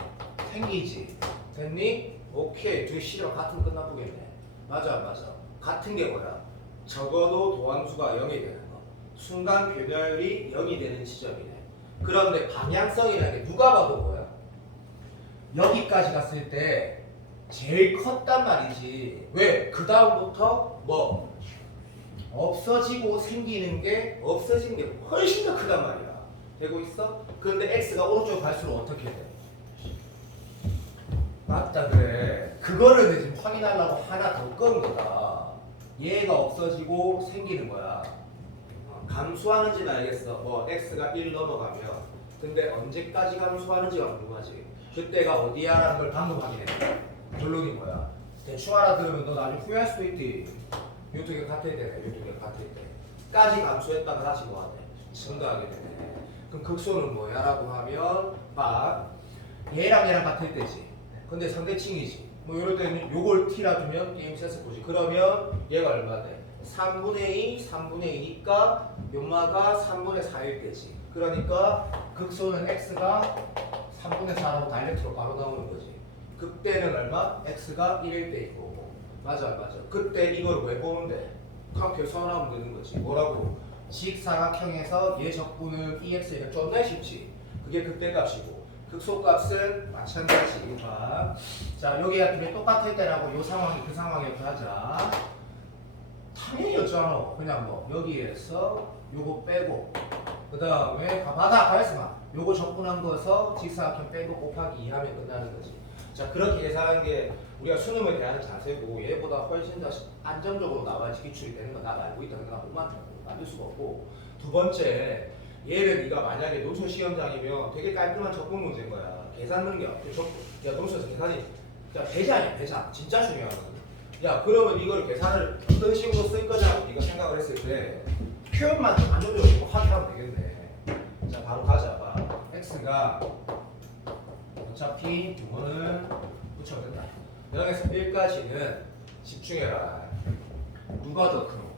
생기지. 됐니? 오케이. 둘이 시력 같은 끝나보겠네. 맞아 맞아. 같은 게 뭐야? 적어도 도함수가 0이 되는 거. 순간 변열이 0이 되는 지점이네. 그런데 방향성이라는 게 누가 봐도 뭐야? 여기까지 갔을 때 제일 컸단 말이지. 왜? 그 다음부터 뭐? 없어지고 생기는 게 없어지는 게 훨씬 더 크단 말이야. 되고 있어? 그런데 x가 오른쪽 갈수록 어떻게 돼? 맞다 그래. 그거를 지금 확인하려고 하나 더 끈 거다. 얘가 없어지고 생기는 거야. 감소하는지는 알겠어. 뭐 x가 1 넘어가면 근데 언제까지 감소하는지가 궁금하지. 그때가 어디야 라는 걸 방금 확인해. 결론이 뭐야? 대충 알아들으면 너 나중에 후회할 수도 있지. 요 두 개 같을 때네. 요 두 개 같을 때 까지 감소했다가 다시 뭐하네? 증가하게 되네. 그럼 극소는 뭐야? 라고 하면 막 얘랑 얘랑 같을 때지. 근데 상대칭이지. 뭐 이럴 때는 요걸 t라 주면 게임 센스 보지. 그러면 얘가 얼마 돼? 3분의 2, 3분의 2니까 요마가 3분의 4일 때지. 그러니까 극소는 x가 3분의 4라고 다이렉트로 바로 나오는 거지. 그때는 얼마? x가 1일 때이고. 맞아 맞아. 그때 이걸 왜 보는데? 그냥 계산하면 되는 거지. 뭐라고? 직사각형에서 얘 적분은 EX가 존나 쉽지. 그게 극대값이고 극소값은 마찬가지. 자 여기가 둘이 똑같을 때라고 요 상황이 그 상황이었다 하자. 당연히였잖아. 그냥 뭐 여기에서 요거 빼고 그 다음에 받아 가만있어봐. 요거 적분한 거에서 직사각형 빼고 곱하기 2 하면 끝나는 거지. 자 그렇게 계산한 게 우리가 수능을 대하는 자세고 얘보다 훨씬 더 안정적으로 나와야지 기출이 되는 건 나도 알고 있다. 그러니까 못 만들 수가 없고. 두 번째 얘를 네가 만약에 노선 시험장이면 되게 깔끔한 적분 문제인 거야. 계산 능력. 야 노선에서 계산이 야 배제아니야 배제. 진짜 중요한 거거든. 야 그러면 이걸 계산을 어떤 식으로 쓸 거냐고 네가 생각을 했을 때 표현만 좀 안정적으로 확인하면 되겠네. 자 바로 가자. 봐. x가 어차피 이거는 붙여도 된다. 0에서 1까지는 집중해라. 누가 더 크노?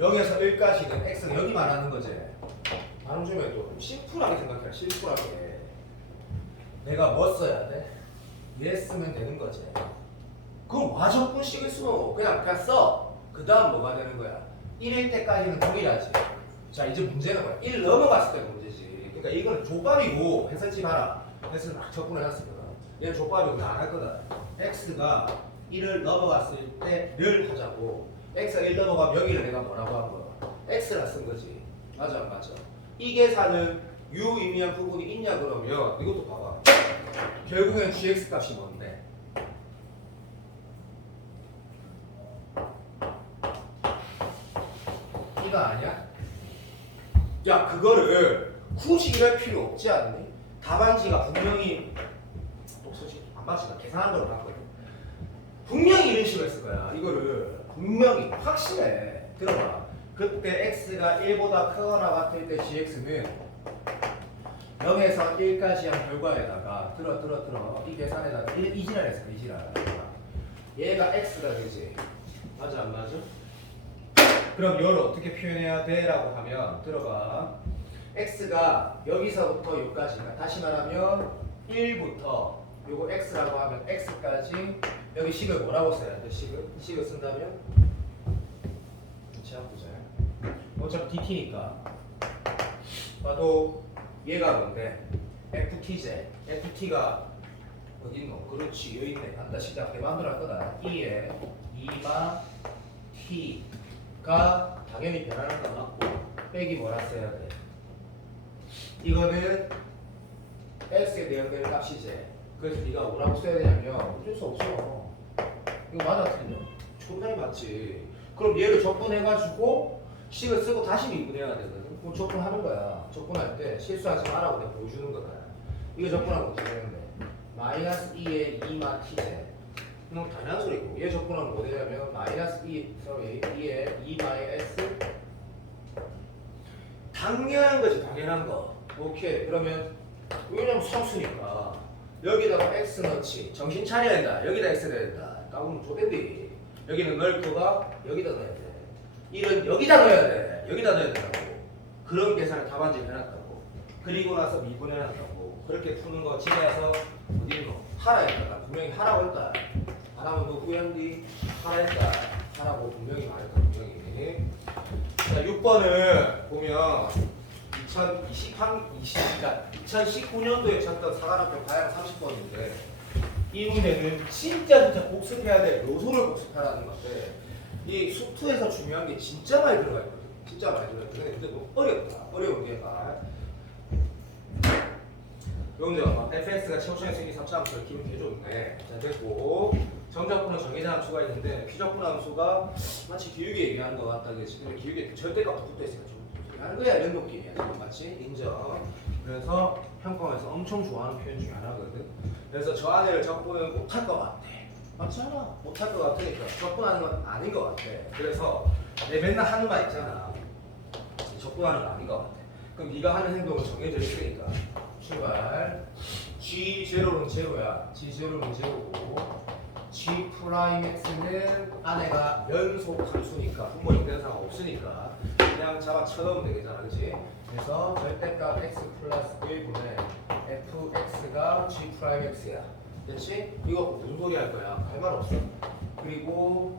0에서 1까지는 x가 여기 말하는 거지. 발음 좀 해도 심플하게 생각해. 심플하게. 내가 뭐 써야 돼? 얘 쓰면 되는 거지. 그럼 와적분식을 쓰면 그냥 써. 그 다음 뭐가 되는 거야? 1일 때까지는 동일하지. 자 이제 문제는 뭐야? 1 넘어갔을 때 문제지. 그러니까 이거는 족밥이고 해설지 마라. 해설 막 적분해놨으면 얘는 족밥이고 나 안 할 거다. x가 1을 넘어갔을 때를 하자고. x가 1 넘어가면 여기를 내가 뭐라고 한 거야? x라 쓴 거지. 맞아 안 맞아? 이 계산은 u 의미한 부분이 있냐 그러면 이것도 봐봐. 결국엔 gx 값이 뭔데? 이거 아니야? 야 그거를 굳이 이럴 필요 없지 않니? 답안지가 분명히 또 솔직히 안 맞지만 계산한 걸 봤거든. 분명히 이런 식으로 했을 거야. 이거를 분명히 확실해. 들어봐. 그때 x가 1보다 크거나 같을 때 gx는 0에서 1까지 한 결과에다가 들어 이 계산에다가 이 지랄 했어. 이 지랄. 얘가 x가 되지. 맞아 안 맞아? 그럼 이걸 어떻게 표현해야 돼? 라고 하면 들어봐. x가 여기서부터 여기까지가 다시 말하면 1부터 요거 x라고 하면 x까지 여기 식을 뭐라고 써야 돼? 식을 쓴다면 제가 보자. 어차피 dt니까 봐도 얘가 뭔데? ftj. ft가 어디 있노? 그렇지 여기 있네. 간다 시작. 내 마음대로 할 거다. 2에 2마 t가 당연히 변하는 거 맞고 빼기 뭐라 써야 돼? 이거는 x에 대응되는 값이지. 그래서 네가 뭐라고 써야 되냐면 어쩔 수 없어. 이거 맞아 틀려? 존나 맞지. 그럼 얘를 적분해가지고 식을 쓰고 다시 미분해야 되거든. 그럼 적분하는 거야. 적분할 때 실수하지 마라고 내가 보여주는 거다. 이거 적분하면 어떻게 되는데? 마이너스 2에 2마 t제. 그럼 당연한 소리고. 얘 적분하면 뭐 되냐면 마이너스 2에 2마의 s. 당연한 거지. 당연한 거. 오케이. 그러면 왜냐면 상수니까 여기다가 x 넣지. 정신 차려야 된다. 여기다 x 넣어야 된다. 까보면 좋겠지. 여기는 넣을 거가 여기다 넣어야 돼. 1은 여기다 넣어야 돼. 여기다 넣어야 된다고. 그런 계산을 답안지에 해놨다고. 그리고 나서 미분해놨다고. 그렇게 푸는 거 집에서 어디 있노? 하라 했다. 분명히 하라고 했다. 안 하면 너 후회한디? 하라 했다. 하라고 분명히 말했다. 분명히. 자 6번을 보면 2019년도에 쳤던 사관학교 과학 30번인데 이 문제는 진짜 복습해야 될 요소를 복습하라는 건데 이 수투에서 중요한 게 진짜 많이 들어가 있거든. 진짜 많이 들어가 있거든. 근데 너무 어렵다. 어려운 게가 요 문제가 fx가 최고점에 생긴 3차 함수를 기분 개 좋네. 자 됐고 정적분은 정해진 함수가 있는데 피적분 함수가 마치 기울기 얘기하는 것 같다. 근데 기울기 절대값도 붙어있으니까 좀 하는 거야. 이런 느낌이야. 맞지? 인정. 그래서 평가에서 엄청 좋아하는 표현 중에 하나거든. 그래서 저 안에를 적분은 못할 것 같아. 맞잖아. 못할 것 같으니까 적분하는 건 아닌 것 같아. 그래서 내 맨날 하는 말 있잖아. 적분하는 건 아닌 것 같아. 그럼 네가 하는 행동은 정해져 있으니까 출발. G0는 제로야. G0는 제로고 G 프라임 X는 안에가 연속 함수니까 분모 연대는 상관없으니까 그냥 잡아 쳐넣으면 되겠잖아. 그치? 그래서 절대값 X 플러스 1분의 fx가 G 프라임 X야. 됐지? 이거 무슨 소리 할 거야? 할 말 없어. 그리고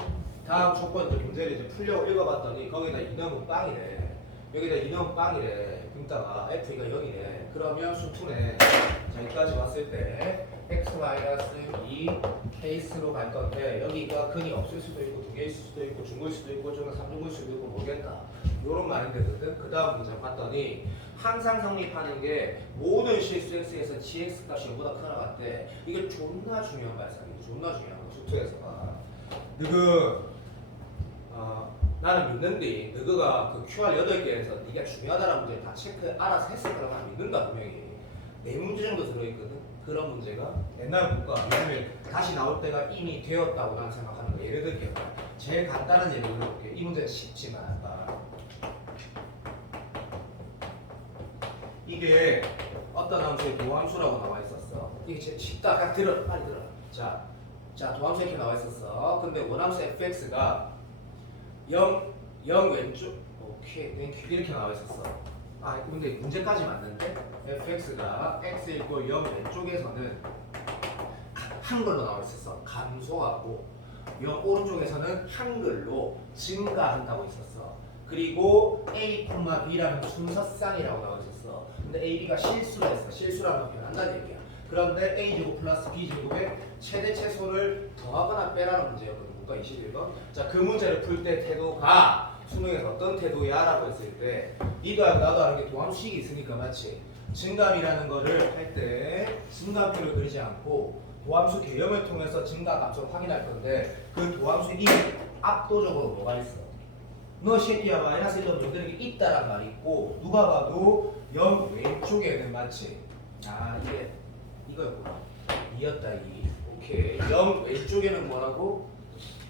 다음 조건들 문제를 이제 풀려고 읽어봤더니 거기다 이놈은 빵이래. 여기다 이놈은 빵이래. 그러다가 f가 0이래. 그러면 수투네. 자, 여기까지 봤을 때 x-2 케이스로 갈 건데 여기가 근이 없을 수도 있고 두 개일 수도 있고 중구일 수도 있고 좀 3중구일 수도 있고 모르겠다. 요런 말이 되거든. 그 다음 문제 봤더니 항상 성립하는 게 모든 실수 x에서 gx 값이 0보다 크나 같대. 이게 존나 중요한 발상이야. 존나 중요한 거. 수투에서가. 나는 믿는데 너가 그 QR 8개에서 네가 중요하다는 문제를 다 체크 알아서 했을 거라고 난 믿는다 분명히. 네 문제 정도 들어있거든. 그런 문제가 옛날 문과 요즘에 다시 나올 때가 이미 되었다고 나는 생각하는 거. 예를 들게요. 제일 간단한 예를 들어볼게요. 이 문제는 쉽지만 이게 어떤 함수의 도함수라고 나와 있었어. 이게 제일 쉽다. 그냥 들어. 빨리 들어. 자 도함수 이렇게 나와 있었어. 근데 원함수 fx가 0 왼쪽 오케이 땡큐 이렇게 나와 있었어. 근데 문제까지 맞는데 fx가 x = 0 왼쪽에서는 한글로 나와 있었어. 감소하고 0 오른쪽에서는 한글로 증가한다고 있었어. 그리고 a, b라는 순서쌍이라고 나와 있었어. 근데 a, b가 실수라 했어. 실수라는 건 변한다는 얘기야. 그런데 a제곱 플러스 b제곱의 최대 최소를 더하거나 빼라는 문제였거든. 문과 21번. 자, 그 문제를 풀 때 태도가 수능에서 어떤 태도야? 라고 했을 때 니도 알고 나도 알고 도함수식이 있으니까 맞지? 증감이라는 거를 할 때 증감표를 그리지 않고 도함수 개념을 통해서 증가 감소를 확인할 건데 그 도함수 이 압도적으로 뭐가 있어? 너 새끼야 마이너스 1로 만드는 게 있다란 말이 있고 누가 봐도 0 왼쪽에는 맞지? 이게 이거였구나. 2였다 2. 오케이. 0 왼쪽에는 뭐라고?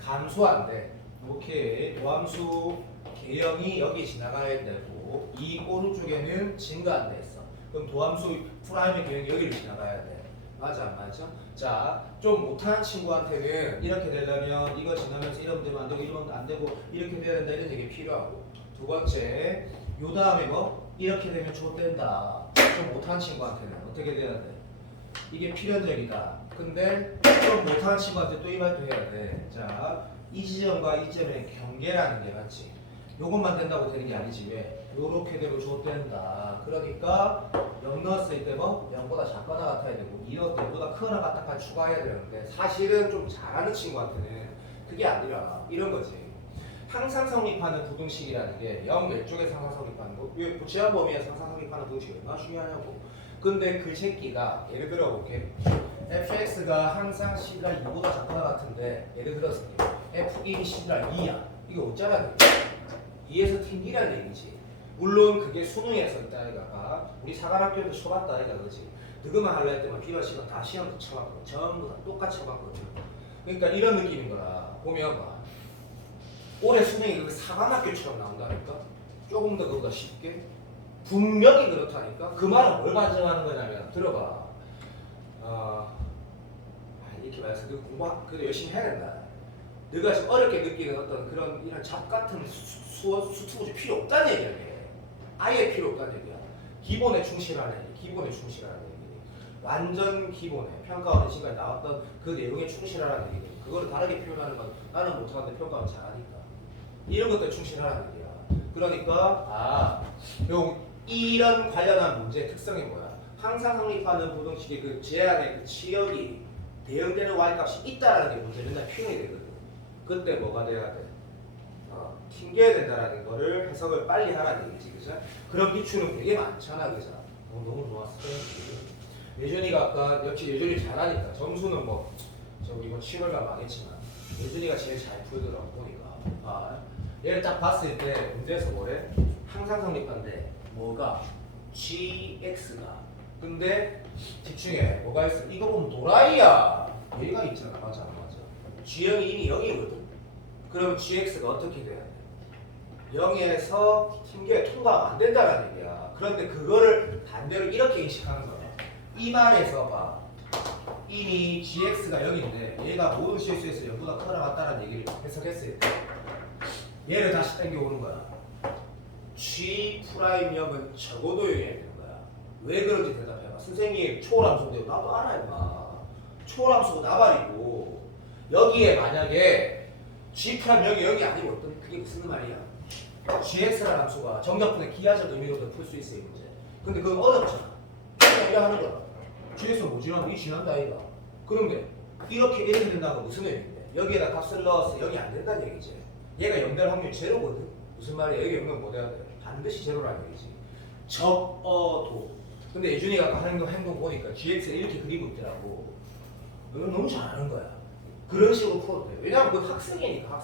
감소한대. 오케이. 도함수 개형이 여기 지나가야 되고 이 오른쪽에는 증가한다 했어. 그럼 도함수 프라임의 개형이 여기를 지나가야 돼. 맞아 안 맞아? 자, 좀 못하는 친구한테는 이렇게 되려면 이거 지나면서 이러면 되면 안 되고 이러면 안 되고 이렇게 돼야 된다 이런 얘기 필요하고 두 번째 요 다음에 뭐 이렇게 되면 좆된다. 좀 못하는 친구한테는 어떻게 돼야 돼? 이게 필연적이다. 근데 좀 못하는 친구한테 또 이 말도 해야 돼. 자, 이 지점과 이 지점의 경계라는 게 맞지. 요것만 된다고 되는 게 아니지. 왜? 요렇게 되고 좆된다. 그러니까 0 넣었을 때 뭐 0보다 작거나 같아야 되고 2 넣었을 때 0보다 크거나 같다까지 추가해야 되는데 사실은 좀 잘하는 친구한테는 그게 아니라 이런 거지. 항상 성립하는 부등식이라는 게 0 왼쪽에서 항상 성립하는 거. 제한 범위에서 항상 성립하는 부등식이 얼마나 중요하냐고. 근데 그 새끼가 예를 들어 볼게. fx가 항상 c가 2보다 작거나 같은데 예를 들어서 f1이 c가 2야. 이거 어쩌라는 거야? 2에서 튕기라는 얘기지. 물론 그게 수능에서 있다 아이가 우리 사관학교에도 쳐봤다 아이가 그지. 너그만 할라 할 때만 B와 C가 다 시험도 쳐봤거든. 전부 다 똑같이 쳐봤거든. 그러니까 이런 느낌인 거라. 보면 봐. 올해 수능이 그 사관학교처럼 나온다니까. 조금 더 그보다 쉽게. 분명히 그렇다니까. 그 말은 뭘 반증하는 거냐면 들어봐. 이렇게 말해서 그래도 열심히 해야 된다. 너가 지금 어렵게 느끼는 어떤 그런 이런 잡 같은 수투구지 필요 없다는 얘기야. 아예 필요 없다는 얘기야. 기본에 충실하는 얘기. 기본에 충실하는 얘기. 완전 기본에 평가원의 시간에 나왔던 그 내용에 충실하라는 얘기. 그걸 다르게 표현하는 건 나는 못하는데 평가원 잘하니까. 이런 것들 충실하라는 얘기야. 그러니까 이런 관련한 문제의 특성이 뭐야? 항상 성립하는 부등식의 그 제한의 그 치역이 대응되는 y값이 있다라는 게 문제 맨날 표현이 되거든. 그때 뭐가 돼야 돼? 튕겨야 된다라는 거를 해석을 빨리 하라는 얘기지, 그죠? 그런 기출은 되게 많잖아, 그죠? 너무 좋았어. 예준이가 아까 역시 예준이 잘하니까 점수는 뭐 저기 뭐 7월가 망했지만 예준이가 제일 잘 풀더라고 보니까. 얘를 딱 봤을 때 문제에서 뭐래? 항상 성립한데 뭐가? gx가. 근데 집중해. 뭐가 있어? 이거 보면 도라이야. 얘가 있잖아, 맞아, 맞아. g형이 이미 0이거든. 그럼 gx가 어떻게 돼야 돼? 0에서 튕겨야 통과가 안 된다는 얘기야. 그런데 그거를 반대로 이렇게 인식하는 거야. 이 말에서 봐. 이미 gx가 0인데 얘가 모든 실수에서 0보다 크거나 같다는 얘기를 해석했을 때 얘를 다시 당겨오는 거야. g 프라임 0은 적어도 0이어야 되는 거야. 왜 그런지 대답해봐. 선생님 초월함수인데 나도 알아요. 초월함수고 나발이고 여기에 만약에 G 프라임 0이 0이 아니고 어떤 그게 무슨 말이야? GX라는 함수가 정적분의 기하적 의미로도 풀 수 있어요 이 문제. 근데 그건 어렵잖아. 그냥 하는 거야. GX 뭐 지나면 이 지난다 이가. 그런데 이렇게 된다는 건 무슨 의미인데? 여기에다 값을 넣어서 0이 안 된다는 얘기지. 얘가 0 될 확률이 제로거든. 무슨 말이야? 여기 0은 뭐 돼야 돼? 반드시 제로라는 얘기지. 적어도. 근데 예준이가 아까 하는 행동 보니까 GX를 이렇게 그리고 있더라고. 이건 너무 잘하는 거야. 그런 식으로 풀어도 돼. 왜냐면 그 학생이니까.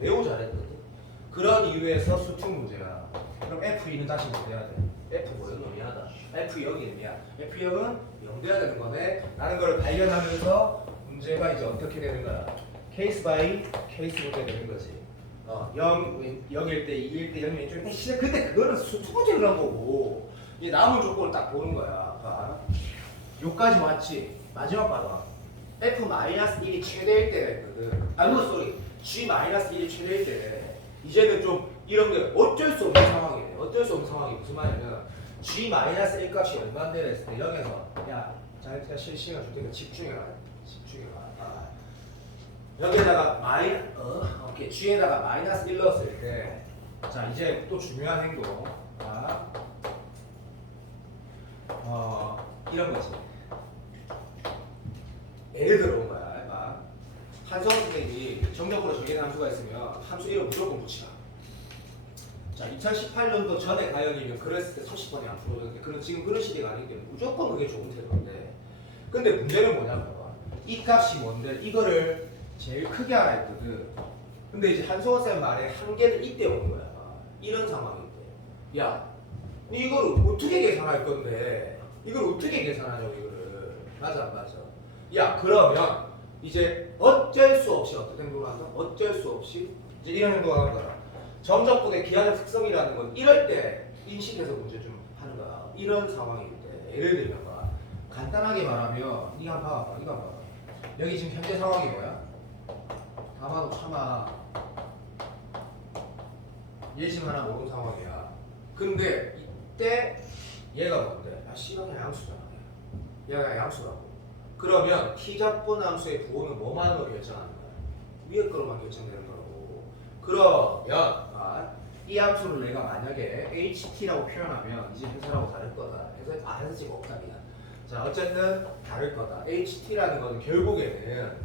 매우 잘했거든. 그런 이유에서 수특 문제야. 그럼 F2는 다시 뭐 돼야 돼? F 뭐야? 미안하다. F0이 미안. F0은 0 돼야 되는 거네. 라는 걸 발견하면서 문제가 이제 어떻게 되는 거야? 케이스 바이 케이스 문제 되는 거지. 0일 때, 2일 때, 0일 때, 진짜 근데 그거는 수특 문제를 한 거고 이제 남은 조건을 딱 보는 거야. 봐. 요까지 왔지. 마지막 봐봐. F-1이 최대일 때가 있거든. 쏘리. G-1이 최대일 때. 이제는 좀 이런 게 어쩔 수 없는 상황이네. 어쩔 수 없는 상황이 무슨 말이냐면 G-1 값이 얼마 되려 했을 때 0에서 야, 자, 실시간 줄 테니까 집중해라. 여기에다가 오케이. G에다가 마이너스 1 넣었을 때 자, 이제 또 중요한 행동. 이런 거지. 예를 들어 온 거야. 한성원 선생님이 정적으로 정해진 함수가 있으면 함수 이름 무조건 붙이라. 자, 2018년도 전에 가연이면 그랬을 때 30번이 안 풀어졌는데 그런 지금 그런 시대가 아니기 때문에 무조건 그게 좋은 태도인데 근데 문제는 뭐냐면 이 값이 뭔데 이거를 제일 크게 하라 했거든. 근데 이제 한성원 쌤 말에 한계는 이때 오는 거야. 이런 상황인데 야, 이걸 어떻게 계산할 건데 이걸 어떻게 계산하냐고 이거를. 맞아 안 맞아? 야, 그러면 이제 어쩔 수 없이 어떤 행동을 한다? 어쩔 수 없이 이제 이런 행동을 하는 거야. 정적분의 기하적 특성이라는 건 이럴 때 인식해서 문제 좀 하는 거야. 이런 상황일 때 예를 들면 봐. 간단하게 말하면 이거 한번 봐봐. 이거 한번 봐봐. 여기 지금 현재 상황이 뭐야? 담아도 참아. 예심 하나 모르는 상황이야. 근데 이때 얘가 뭔데? C가 그냥 양수잖아. 얘가 양수라고. 그러면 T자분 함수의 부호는 뭐만으로 결정하는 거야? 위에 거로만 결정되는 거라고. 그러면 이 함수를 내가 만약에 HT라고 표현하면 이제 회사라고 다를 거다. 해서지가 없다 그냥. 자, 어쨌든 다를 거다. HT라는 거는 결국에는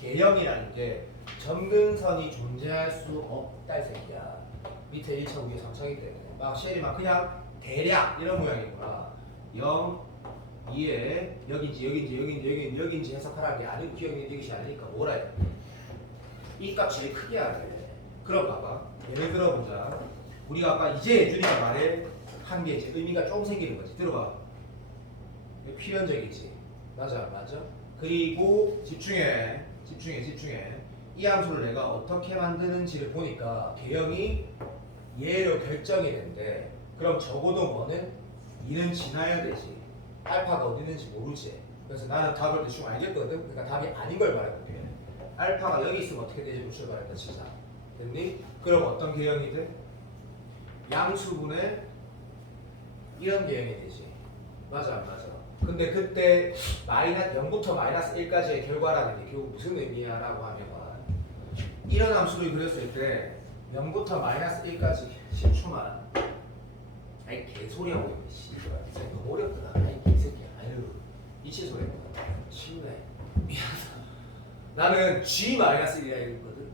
개형이라는 게 점근선이 존재할 수 없다 이 새끼야. 밑에 1차, 위에 3차이기 때문에 막 쉘이 막 그냥 대략 이런 모양이구나. 0, 2에 여기인지 해석하라는 게 아니고 기억이 이것이 아니니까 뭐라 해? 이 값 제일 크게 해야 돼. 그럼 봐봐. 예를 들어보자. 우리가 아까 이제 예준이가 말해 한 게 이제 의미가 좀 생기는 거지. 들어봐. 필연적이지. 맞아. 그리고 집중해. 이 함수를 내가 어떻게 만드는지를 보니까 개형이 얘로 결정이 된대. 그럼 적어도 뭐는 2는 지나야 되지. 알파가 어디 있는지 모르지. 그래서 나는 답을 대충 알겠거든. 그러니까 답이 아닌 걸 말해볼게. 알파가 여기 있으면 어떻게 되지? 무슨 말했다 치자. 됐니? 그럼 어떤 개형이 돼? 양수분의 이런 개형이 되지. 맞아. 근데 그때 0부터 마이너스 1까지의 결과라는 게 결국 무슨 의미야? 라고 하면 이런 함수를 그렸을 때 0부터 마이너스 1까지 10초만 아이 개소리하고 있네. 씨발 너무 어렵더라. 아이 개새끼야. 아유 미친 소리 했다. 쉽네. 미안하다. 나는 G-1이라 했거든.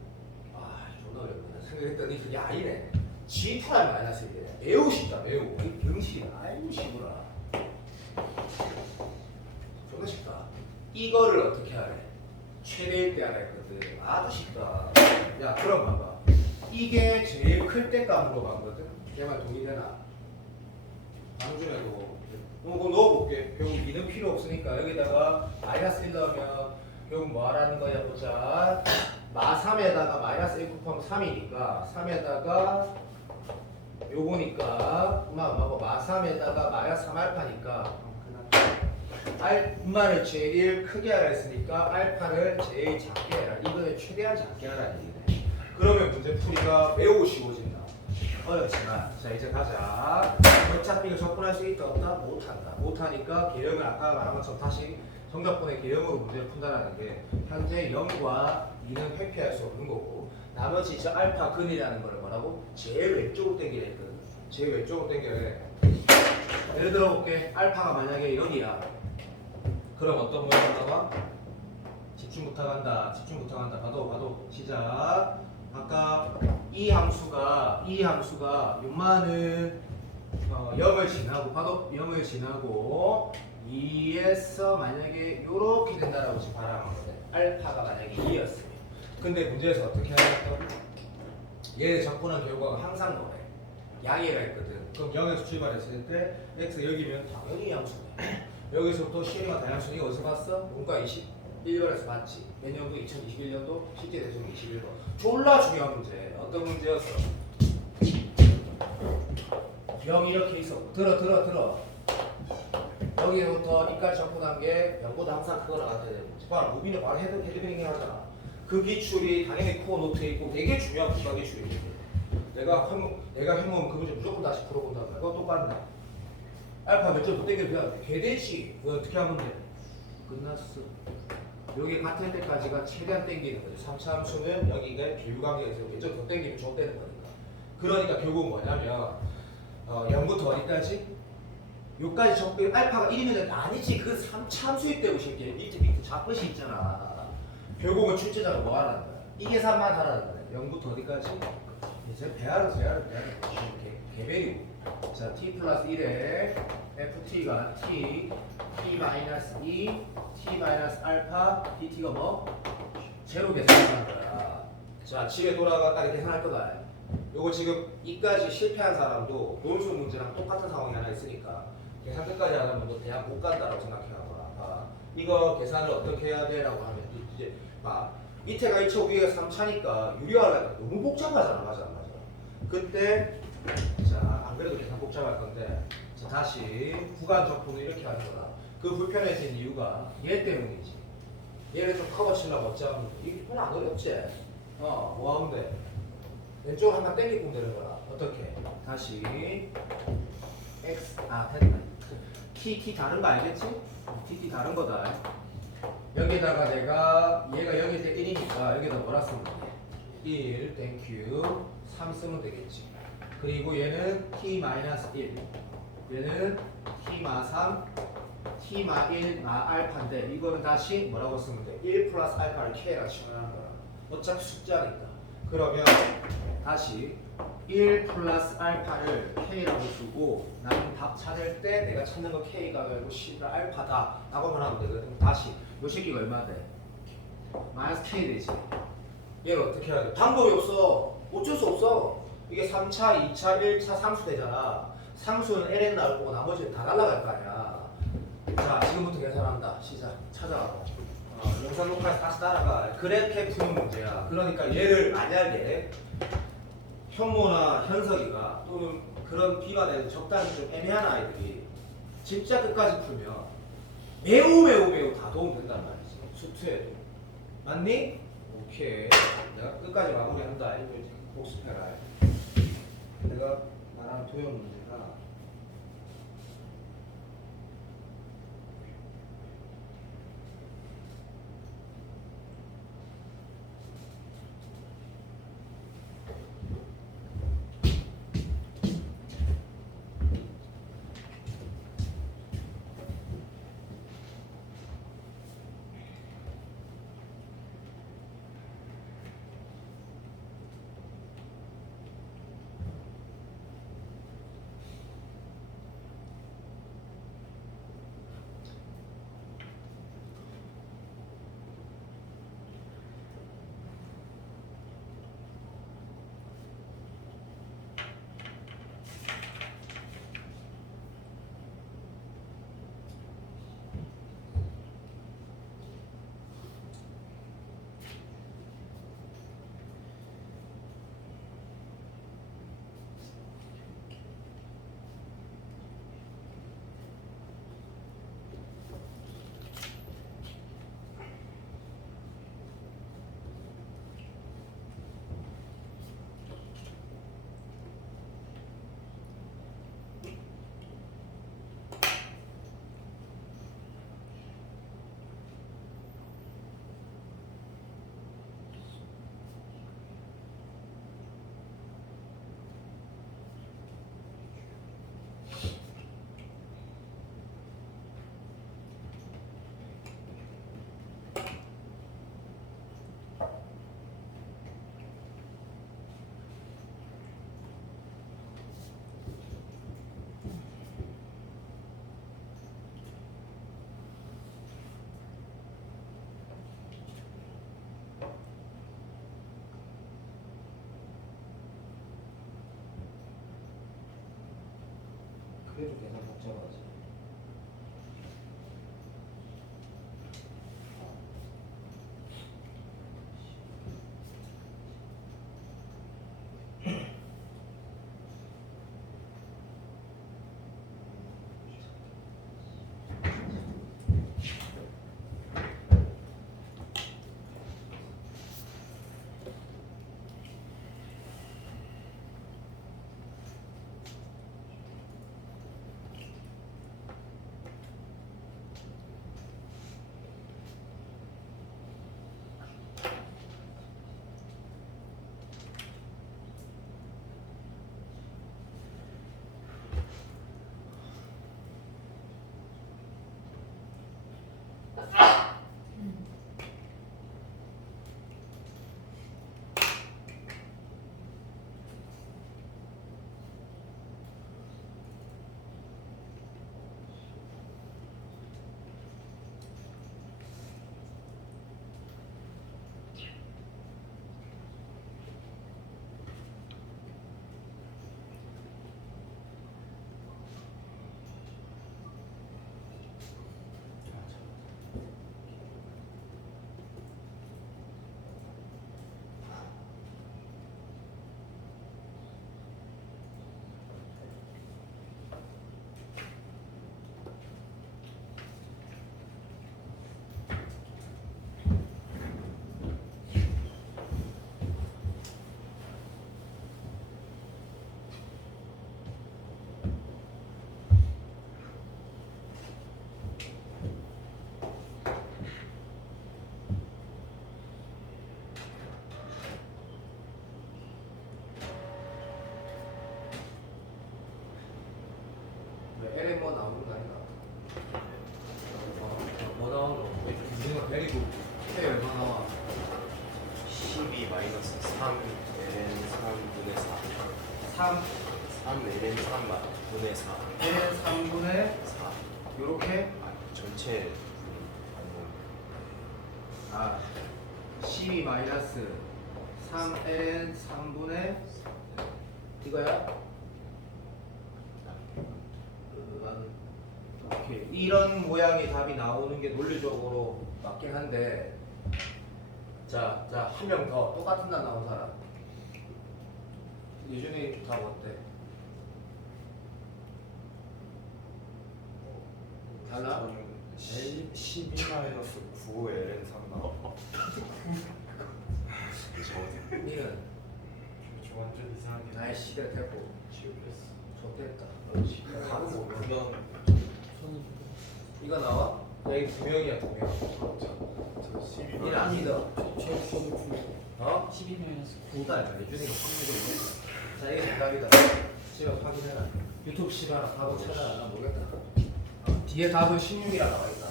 존나 어렵네. 생각했더니 그게 아니네. G 프라임 마이너스 1이래. 매우 쉽다. 매우. 이 병신. 아이고 쉬구나. 존나 쉽다. 이거를 어떻게 하래? 최대일 때 하라 했거든. 아주 쉽다. 야, 그럼 봐봐. 이게 제일 클 때 값으로 가거든. 걔말 동의되나? 방준에도 그거 넣어볼게. 결국 2는 필요 없으니까 여기다가 마이너스 1 넣으면 결국 뭐 하라는 거냐 보자. 마3에다가 마이너스 1 곱하면 3이니까 3에다가 요거니까 마3에다가 마이너스 3알파니까 알파를 제일 크게 하라 했으니까 알파를 제일 작게 해라. 이거는 최대한 작게 하라는 얘기네. 그러면 문제 풀이가 매우 쉬워진다. 어렵지만 자 이제 가자. 어차피 이거 접근할 수 있다 없다? 못한다. 못하니까 개형을 아까 말한 것처럼 다시 정답분의 개형으로 문제를 푼다는 게 현재 0과 2는 회피할 수 없는 거고 나머지 저 알파 근이라는 걸 뭐라고? 제일 왼쪽으로 당기라 했거든. 제일 왼쪽으로 당겨야 돼. 예를 들어 볼게. 알파가 만약에 0이야. 그럼 어떤 모양이 나와? 집중 부탁한다. 집중 부탁한다. 봐도 시작. 아까 이 함수가 요만은 0을 지나고 봐도 0을 지나고 2에서 만약에 요렇게 된다라고 지금 바라거든. 알파가 만약에 2였으면. 근데 문제에서 어떻게 하냐면 얘의 적분한 결과가 항상 뭐래? 양해가 있거든. 그럼 0에서 출발했을 때 x 여기면 당연히 양수네. 여기서부터 시행과 다양수는 이거 어디서 봤어? 문과 21번에서 봤지. 몇 년도? 2021년도 실제 대중 21번. 졸라 중요한 문제. 어떤 문제였어? 0이 이렇게 있었고 들어. 여기부터 이까지 적분한 게 0보다 항상 크거나 같아야 되는 문제. 봐라, 무비는 바로 헤드뱅잉 하잖아. 그 기출이 당연히 코어 노트에 있고 되게 중요한 부가 기출이거든. 내가 해먹으면 그 문제 무조건 다시 풀어본단 말이야. 그거 똑같네. 알파 몇 점 더 땡겨도 돼. 개되지. 그거 어떻게 하면 돼? 끝났어. 여기 같을 때까지가 최대한 땡기는 거지. 3차 함수는 여기가 비유관계에서 몇 점 더 땡기면 족되는 거니까. 그러니까 결국 뭐냐면 0부터 어디까지? 요까지 적분 알파가 1이면 아니지. 그 3차 함수일 때고 새끼 밑에 잡것이 있잖아. 결국은 출제자가 뭐 하라는 거야? 이 계산만 하라는 거야. 0부터 어디까지? 이제 배하는 개배이고. 자, t 플러스 1에 ft가 t 마이너스 2 t 마이너스 알파 dt가 뭐? 제로 계산하는 거야. 자, 집에 돌아가까지 계산할 거다. 요거 지금 이까지 실패한 사람도 논술 문제랑 똑같은 상황이 하나 있으니까 계산 끝까지 안 하면 너 대학 못 간다라고 생각해봐. 이거 계산을 어떻게 해야 돼라고 하면 이제 밑에가 2차 위에가 3차니까 유리화가 너무 복잡하잖아. 맞아. 그때 자, 안 그래도 계산 복잡할 건데 자, 다시 구간 적분을 이렇게 하는 거다. 그 불편해진 이유가 얘 때문이지. 얘를 좀 커버 치려고 어쩌면 이게 별로 안 어렵지. 뭐 하면 돼? 왼쪽 한번 땡기면 되는 거야. 어떻게? 다시 x 됐다. t 다른 거 알겠지? t 다른 거다. 여기다가 내가 얘가 여기 때 1이니까 여기다 뭐라 쓰면 돼? 1 땡큐 3 쓰면 되겠지. 그리고 얘는 t-1 얘는 t-3 t-1 알파인데 이거는 다시 뭐라고 쓰면 돼? 1 플러스 알파를 k라 치환하는 거야. 어차피 숫자니까. 그러면 다시 1 플러스 알파를 k라고 쓰고 나는 답 찾을 때 내가 찾는 거 k가 아니고 10을 알파다 라고만 하면 되거든. 다시 요 새끼가 얼마 돼? 마이너스 k 되지. 얘를 어떻게 해야 돼? 방법이 없어. 어쩔 수 없어. 이게 3차, 2차, 1차 상수 되잖아. 상수는 ln 나올 거고 나머지는 다 날라갈 거 아니야. 자, 지금부터 계산한다. 시작. 찾아와. 영상 녹화해서 다시 따라가. 그렇게 푸는 문제야. 그러니까 얘를 만약에 현모나 현석이가 또는 그런 비가 되는 적당히 좀 애매한 아이들이 진짜 끝까지 풀면 매우 다 도움된단 말이지. 수투에도. 맞니? 오케이. 내가 끝까지 마무리한다. 이거 복습해라. 내가 말하는 도형 문제가 좀 계산 복잡하지. LM 뭐 나오는 거 아닌가? 뭐 나오는 거? 이거 베리고 K 얼마 나와? 12 마이너스 3 ln 3분의 4 3 3 ln 3분의 4 LN 3분의 4 요렇게 전체 아 12 마이너스 3 LN 3분의 이거야? 오케이. 이런 모양의 답이 나오는 게 논리적으로 맞긴 한데 자, 한 명 더 똑같은 답 나온 사람 예준이 답 어때? 달라? 12 마이너스 9 ln 3 나와 니는 저 완전 이상하게 날씨가 됐고 지우겠어. 좋겠다 그렇지 답은 뭐 그건 이거 나와? 야 이거 두 명이야 두명 저 12 니는 안 믿어 저도 9. 어? 12 마이너스 9다 이거 예준이가 16을 자 이게 정답이다 지금 확인해라 유튜브 시간 바로 찾아라 나 모르겠다 뒤에 답은 16이라 나와있다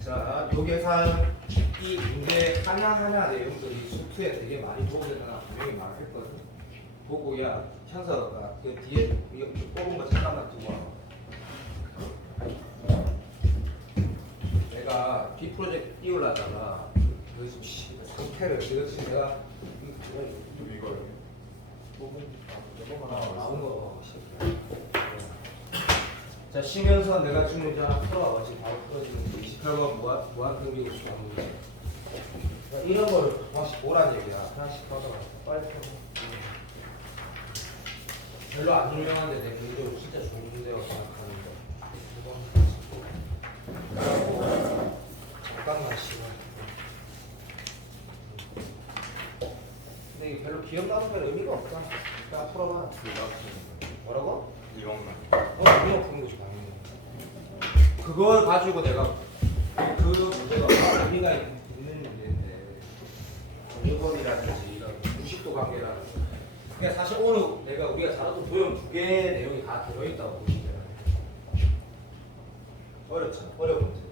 자, 요 계산 이 문제 하나하나 내용들이 수투에 되게 많이 보고되거나 분명히 말했거든 보고 야 현서가 그 뒤에 이거 뽑은 거 잠깐만 두고 와 내가 B 프로젝트 띄우려다가 여기 지금 상태를 지금 내가 이거요 나온 거 자, 쉬면서 내가 준 문제 하나 풀어봐. 지금 바로 풀어지는 거. 28번 무한등비 우수 문제. 이런 거를 하나씩 보란 얘기야. 하나씩 풀어서 빨리 풀어. 별로 안 유명한데 내 개인적으로 진짜 좋은 문제라고 생각하는데. 그리고 잠깐만 시간. 근데 이게 별로 기억나는 별 의미가 없다. 그냥 풀어봐. 뭐라고? 이것만 이거 푸는 거지 당연히. 그걸 가지고 내가 그 문제가 의미가 있는 문제인데 정유법이라든지 이런 무식도 관계라는 그냥 사실 오늘 내가 우리가 잘하던 도형 두 개의 내용이 다 들어있다고 보시면 돼요. 어렵잖아. 어려운 문제.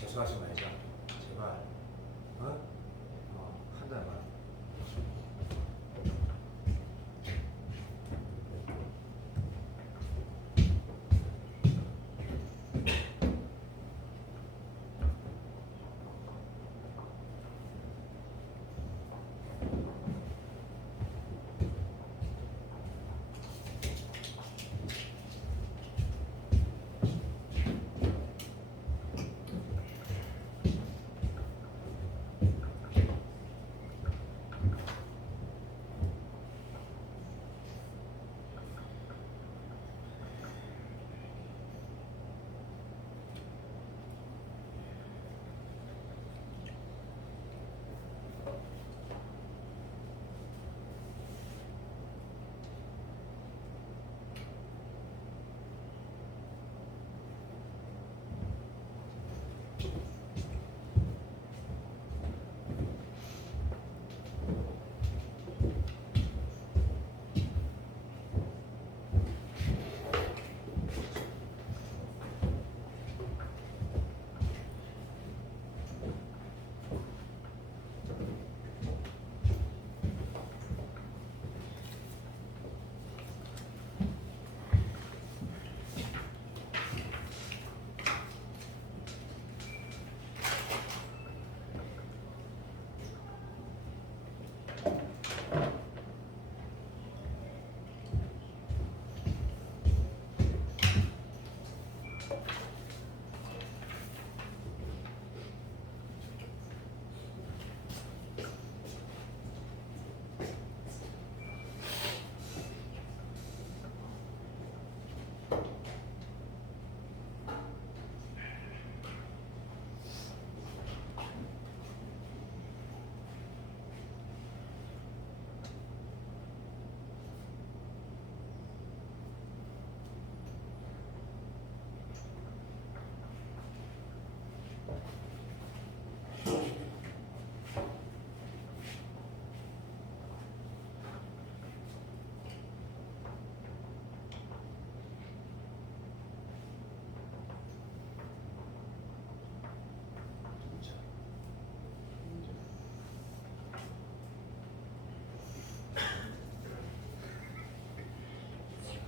재수하지 말자. 제발. 어? 한 달만.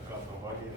잠깐 더 말이네.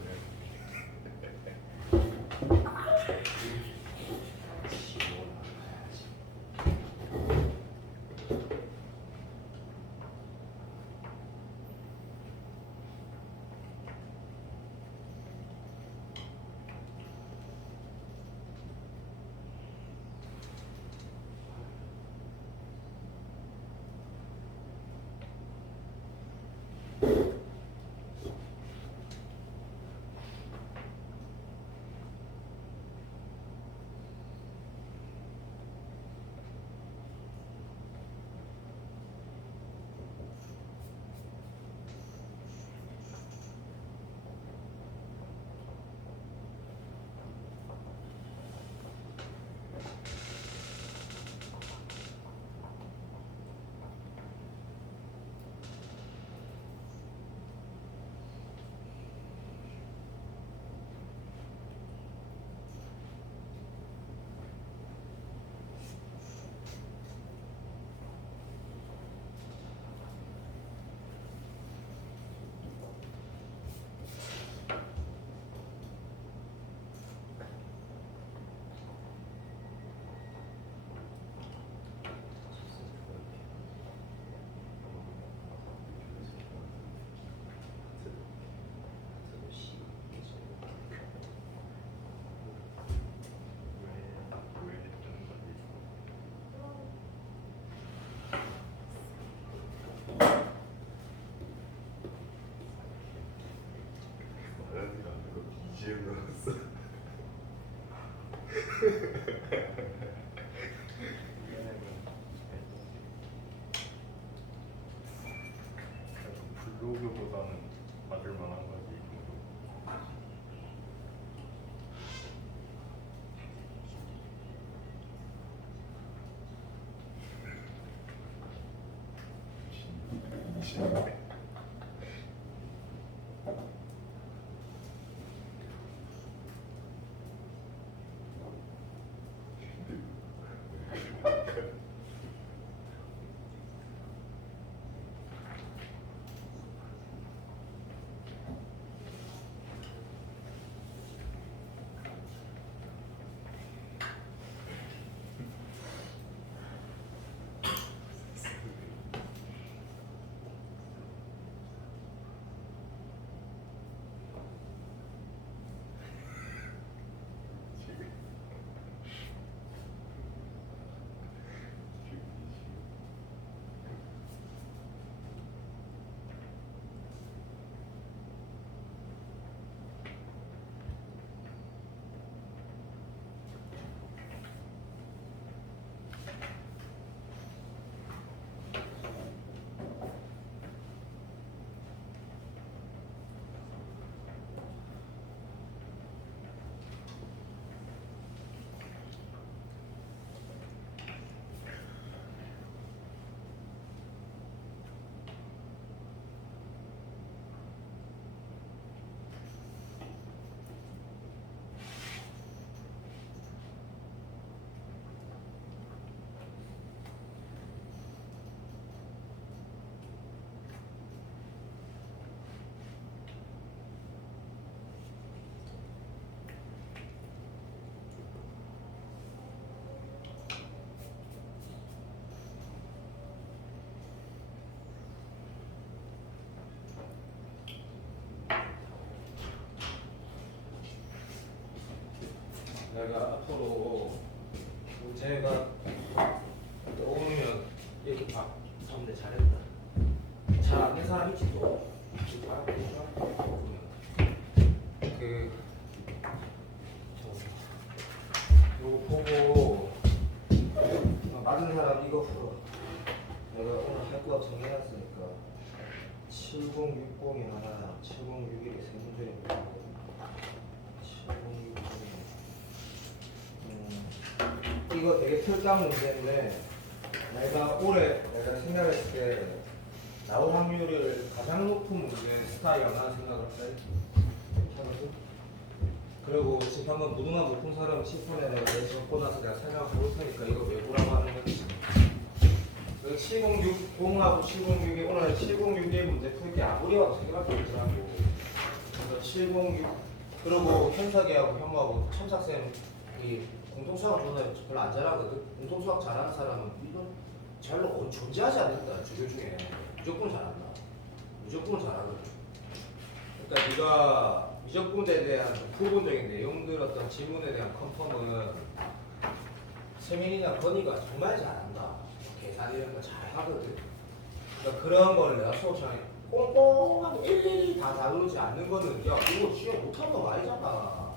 블로그보다는 맞을 만한 거지. 내가 앞으로 제가 떠오르면 이렇게 봐. 선배 잘했다. 잘 안 된 사람 있지 또. 그 요거 보고 맞은 사람 이거 풀어. 내가 오늘 할 거 정해놨으니까 7060이 하나, 7061이 세 문제를 풀고 7060 이거 되게 틀딱 문제인데 내가 올해 내가 생각했을 때 나올 확률을 가장 높은 문제 스타일이라고 생각을 해. 괜찮거든? 그리고 지금 한번 무능한 높은 사람 10분에 내가 내 적고 나서 내가 설명을 볼 테니까 이거 외부라고 하는 거지. 706하고 706이 오늘 706의 문제 풀 때 아무리 와도 세 개밖에 없더라고. 그래서 706 그리고 현석이하고 현무하고 첨삭쌤 이 공통수학 별로 안 잘하거든. 공통수학 잘하는 사람은 이건 별로 존재하지 않는다. 주교 중에 무조건 잘한다. 무조건 잘하거든. 그러니까 네가 미적분에 대한 부분적인 내용들 어떤 질문에 대한 컨펌은 세민이나 건이가 정말 잘한다. 계산 이런 거 잘하거든. 그러니까 그런 걸 내가 수업장에 꼼꼼하게 일일이 다 다루지 않는 거는 야 이거 시험 못하는 거 아니잖아.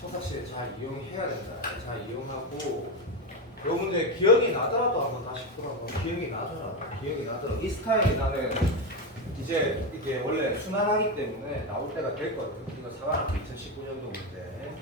청사실에 잘 이용해야 된다. 잘 이용하고 여러분들 기억이 나더라도 한번 다시 풀어봐. 기억이 나더라도 기억이 나더라도 이 스타일이 나는 이제 이게 원래 순환하기 때문에 나올 때가 될 거거든. 이거 4학기 2019년도 문제.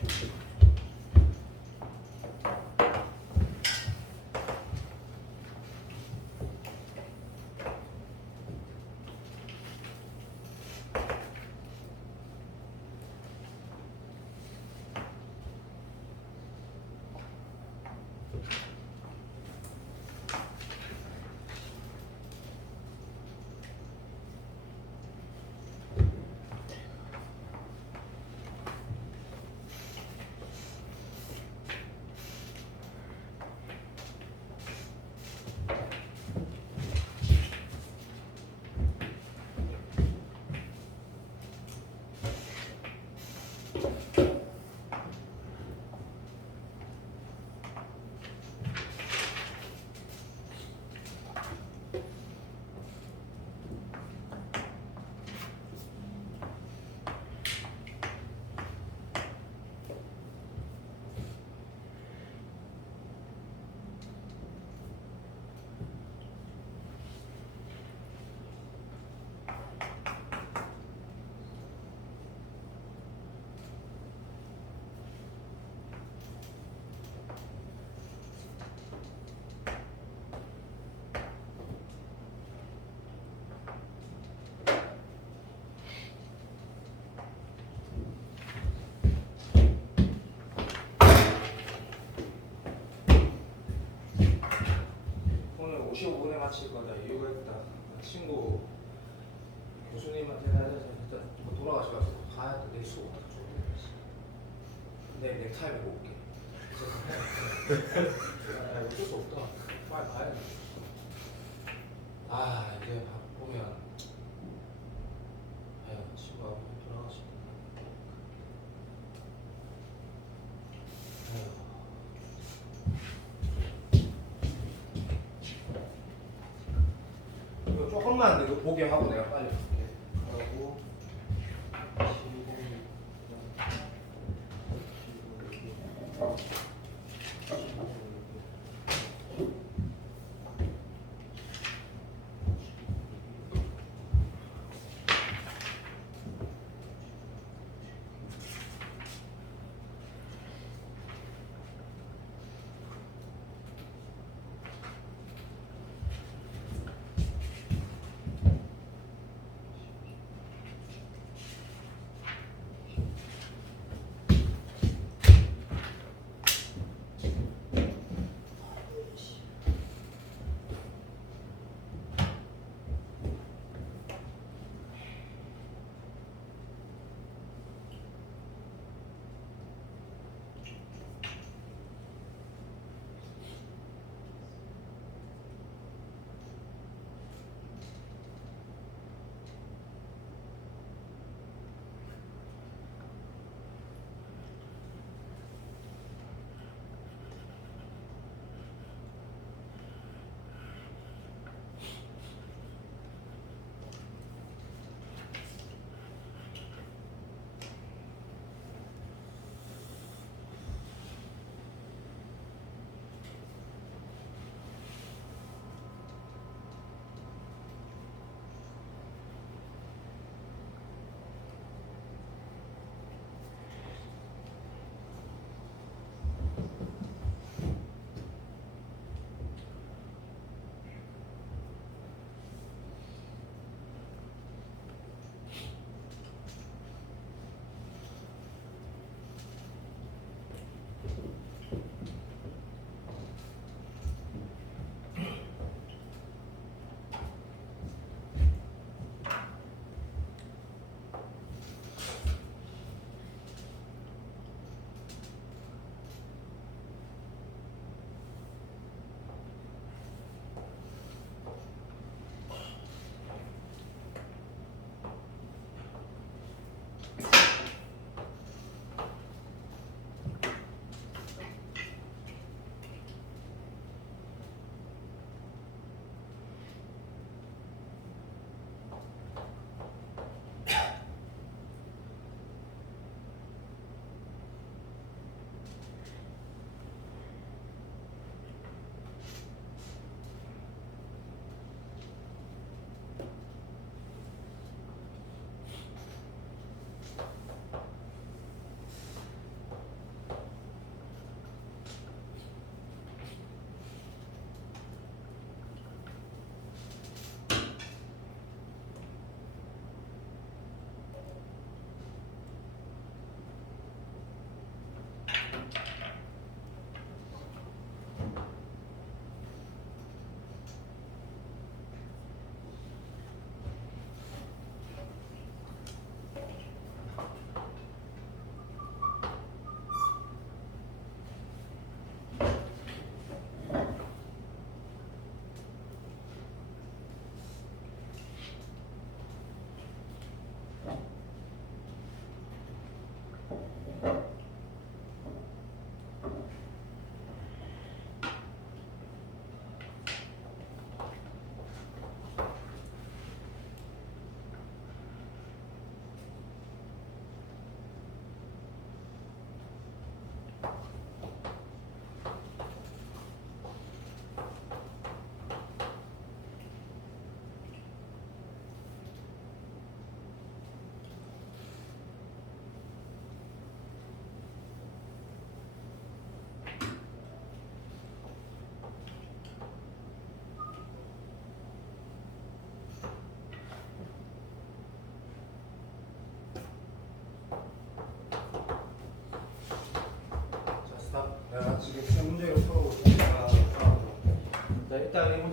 오늘 55분에 마칠 거다. 이유가 있다. 친구 교수님한테 뭐 돌아가셔가지고 가야 돼. 내일 수업 좀. 내일 넥타이 메고 올게. 어쩔 수 없다. 빨리 가야 돼. 아 이제 보면 아유 친구가 돌아가시고. 이거 조금만 이거 보게 하고 내가 빨리 갈게. 하고 15,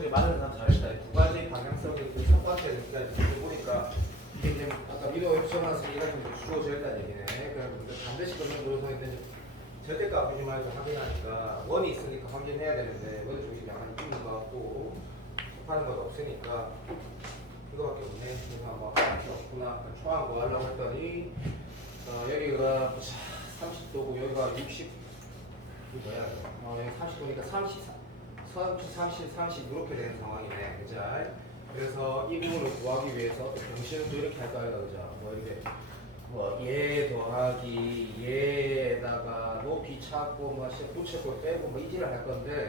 문제 맞은 사람 잘했다. 두 가지 방향성이 이렇게 첫 번째 일단 보니까 이게 이제 아까 미도 옵션한 쓰기가 좀 주어져 있다는 얘기네. 그래서 반드시 그런 노선인데 절대값 미니마이저 확인하니까 원이 있으니까 확인해야 되는데 원이 좀 약간 있는 것 같고 하는 것 없으니까 그거밖에 없네. 그래서 한번 할게 없구나. 초항 뭐 하려고 했더니 여기가 30도고 여기가 60 뭐야? 여기 30도니까 30 이렇게 되는 상황이네. 그죠? 그래서 이 부분을 구하기 위해서 정신은 또 이렇게 할까요? 그죠? 뭐 이렇게 얘 더하기 얘에다가 높이 찾고 뭐 붙였고 빼고 뭐 이질을 할 건데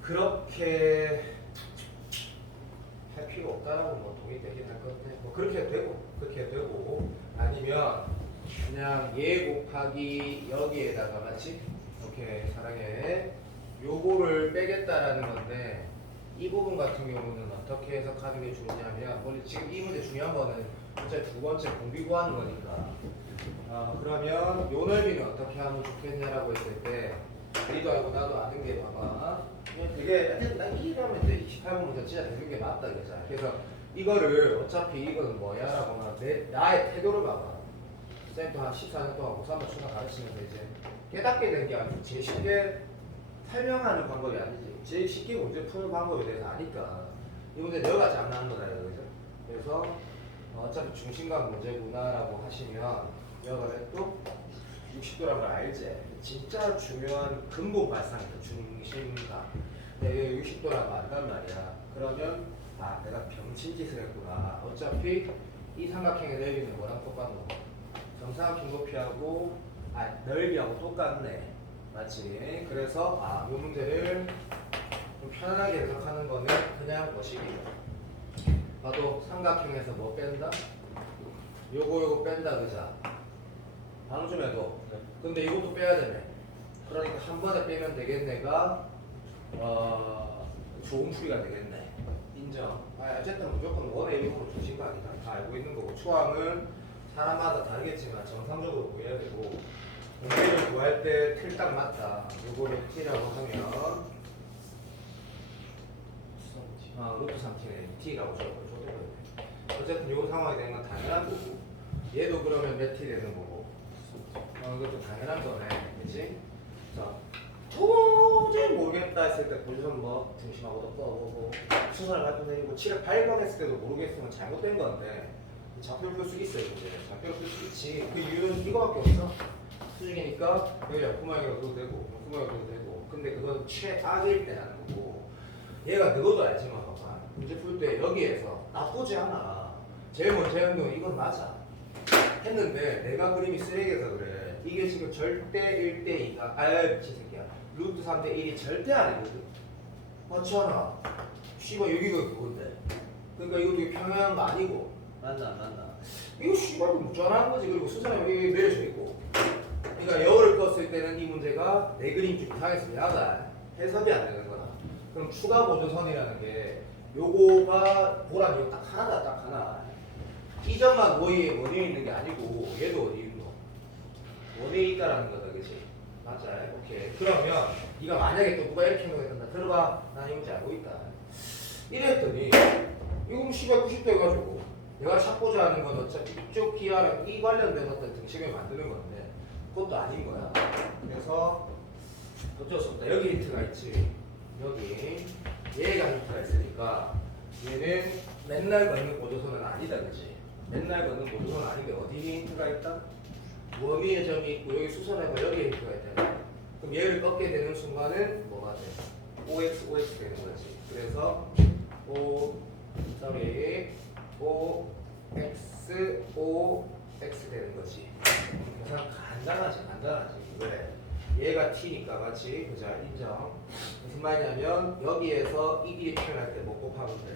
그렇게 할 필요 없다라고 뭐 동의되긴 할 건데 뭐 그렇게 해도 되고 아니면 그냥 얘 곱하기 여기에다가 맞지? 오케이 사랑해 요거를 빼겠다라는 건데 이 부분 같은 경우는 어떻게 해석하는 게 좋냐면 지금 이 문제 중요한 거는 어차피 두 번째 공비 구하는 거니까 그러면 요 넓이는 어떻게 하면 좋겠냐라고 했을 때 니도 알고 나도 아는 게 봐봐 되게 난 이해하면 돼 28번 문제 진짜 되는 게 맞다 그랬잖아 그래서 이거를 어차피 이거는 뭐야 라고 하면 나의 태도를 봐봐 쌤도 한 14년 동안 고3만 추가 가르치면서 이제 깨닫게 된 게 아니고 제일 쉽게 설명하는 방법이 아니지 제일 쉽게 문제 푸는 방법에 대해서 아니까 이 문제 내가 장난한 거다 그죠? 그래서 어차피 중심각 문제구나 라고 하시면 여러분은 또 60도라는 걸 알지? 진짜 중요한 근본 발상이다 중심각 60도라고 안단 말이야 그러면 내가 병신짓을 했구나 어차피 이 삼각형의 넓이는 뭐랑 똑같노? 정사각형 높이하고 넓이하고 똑같네 맞지? 그래서 이 문제를 좀 편안하게 해석하는 거는 그냥 뭐시기요 봐도 삼각형에서 뭐 뺀다? 요거 뺀다 그자 방금 좀 해도 근데 이것도 빼야 되네 그러니까 한 번에 빼면 되겠네가 좋은 풀이가 되겠네 인정 어쨌든 무조건 원의 이름으로 주신 거 아니다 다 알고 있는 거고 초항은 사람마다 다르겠지만 정상적으로 구해야 되고 공배를 구할 때 틀 딱 맞다 요거를 t라고 하면 루트 3t네 t라고 적어요 어쨌든 요 상황이 되는 건 당연한 거고 얘도 그러면 몇 t 되는 거고 이것도 당연한 거네 그치? 자 도저히 모르겠다 했을 때 포지션 뭐 중심하고도 떠보고 수선을 발표내리고 7을 8번 했을 때도 모르겠으면 잘못된 건데 좌표를 풀 수 있어요 이제 좌표를 풀 수 있지 그 이유는 이거밖에 없어 수직이니까 여기 옆구멍이가 넣어도 되고 옆구멍이가 넣어도 되고 근데 그건 최악일 때 하는 거고 얘가 너도 알지만 봐봐 문제 풀 때 여기에서 나쁘지 않아 제일 먼저 해온 건 이건 맞아 했는데 내가 그림이 쓰레기여서 그래 이게 지금 절대 1대2가 미친 새끼야 루트 3대 1이 절대 아니거든 맞잖아 씨발 여기가 그건데 그러니까 이거 되게 평행한 거 아니고 맞나 안 맞나 이거 씨발 무전한 거지 그리고 수선이 여기 내려져 있고 그러니까 열을 껐을 때는 이 문제가 내 그림 좀 이상해서 야가 해석이 안 되는 거다 그럼 추가 보조선이라는 게 요거가 보란 이거 딱 하나다 딱 하나 이 점만 원이 있는 게 아니고 얘도 어디 있노? 원에 있다라는 거다 그치? 맞아 오케이 그러면 네가 만약에 또 누가 이렇게 해놓겠다 들어봐 난 이거 알고 있다 이랬더니 이거 씨발 90도 해가지고 내가 찾고자 하는 건 어차피 이쪽 기하랑 이 관련된 어떤 등식을 만드는 건데 그것도 아닌 거야 그래서 어쩔 수 없다 여기 힌트가 있지 여기 얘가 힌트가 있으니까 얘는 맨날 걷는 보조선은 아니다 그치? 맨날 걷는 보조선은 아닌데 어디에 힌트가 있다? 원위의 점이 있고 여기 수선해봐 여기에 힌트가 있다 그럼 얘를 꺾게 되는 순간은 뭐가 돼? OX 되는 거지 그래서 OX 되는 거지 그래서 간단하지 그래 얘가 t니까 맞지? 그자 인정 무슨 말이냐면 여기에서 이 길이 표현할 때 뭐 곱하면 돼?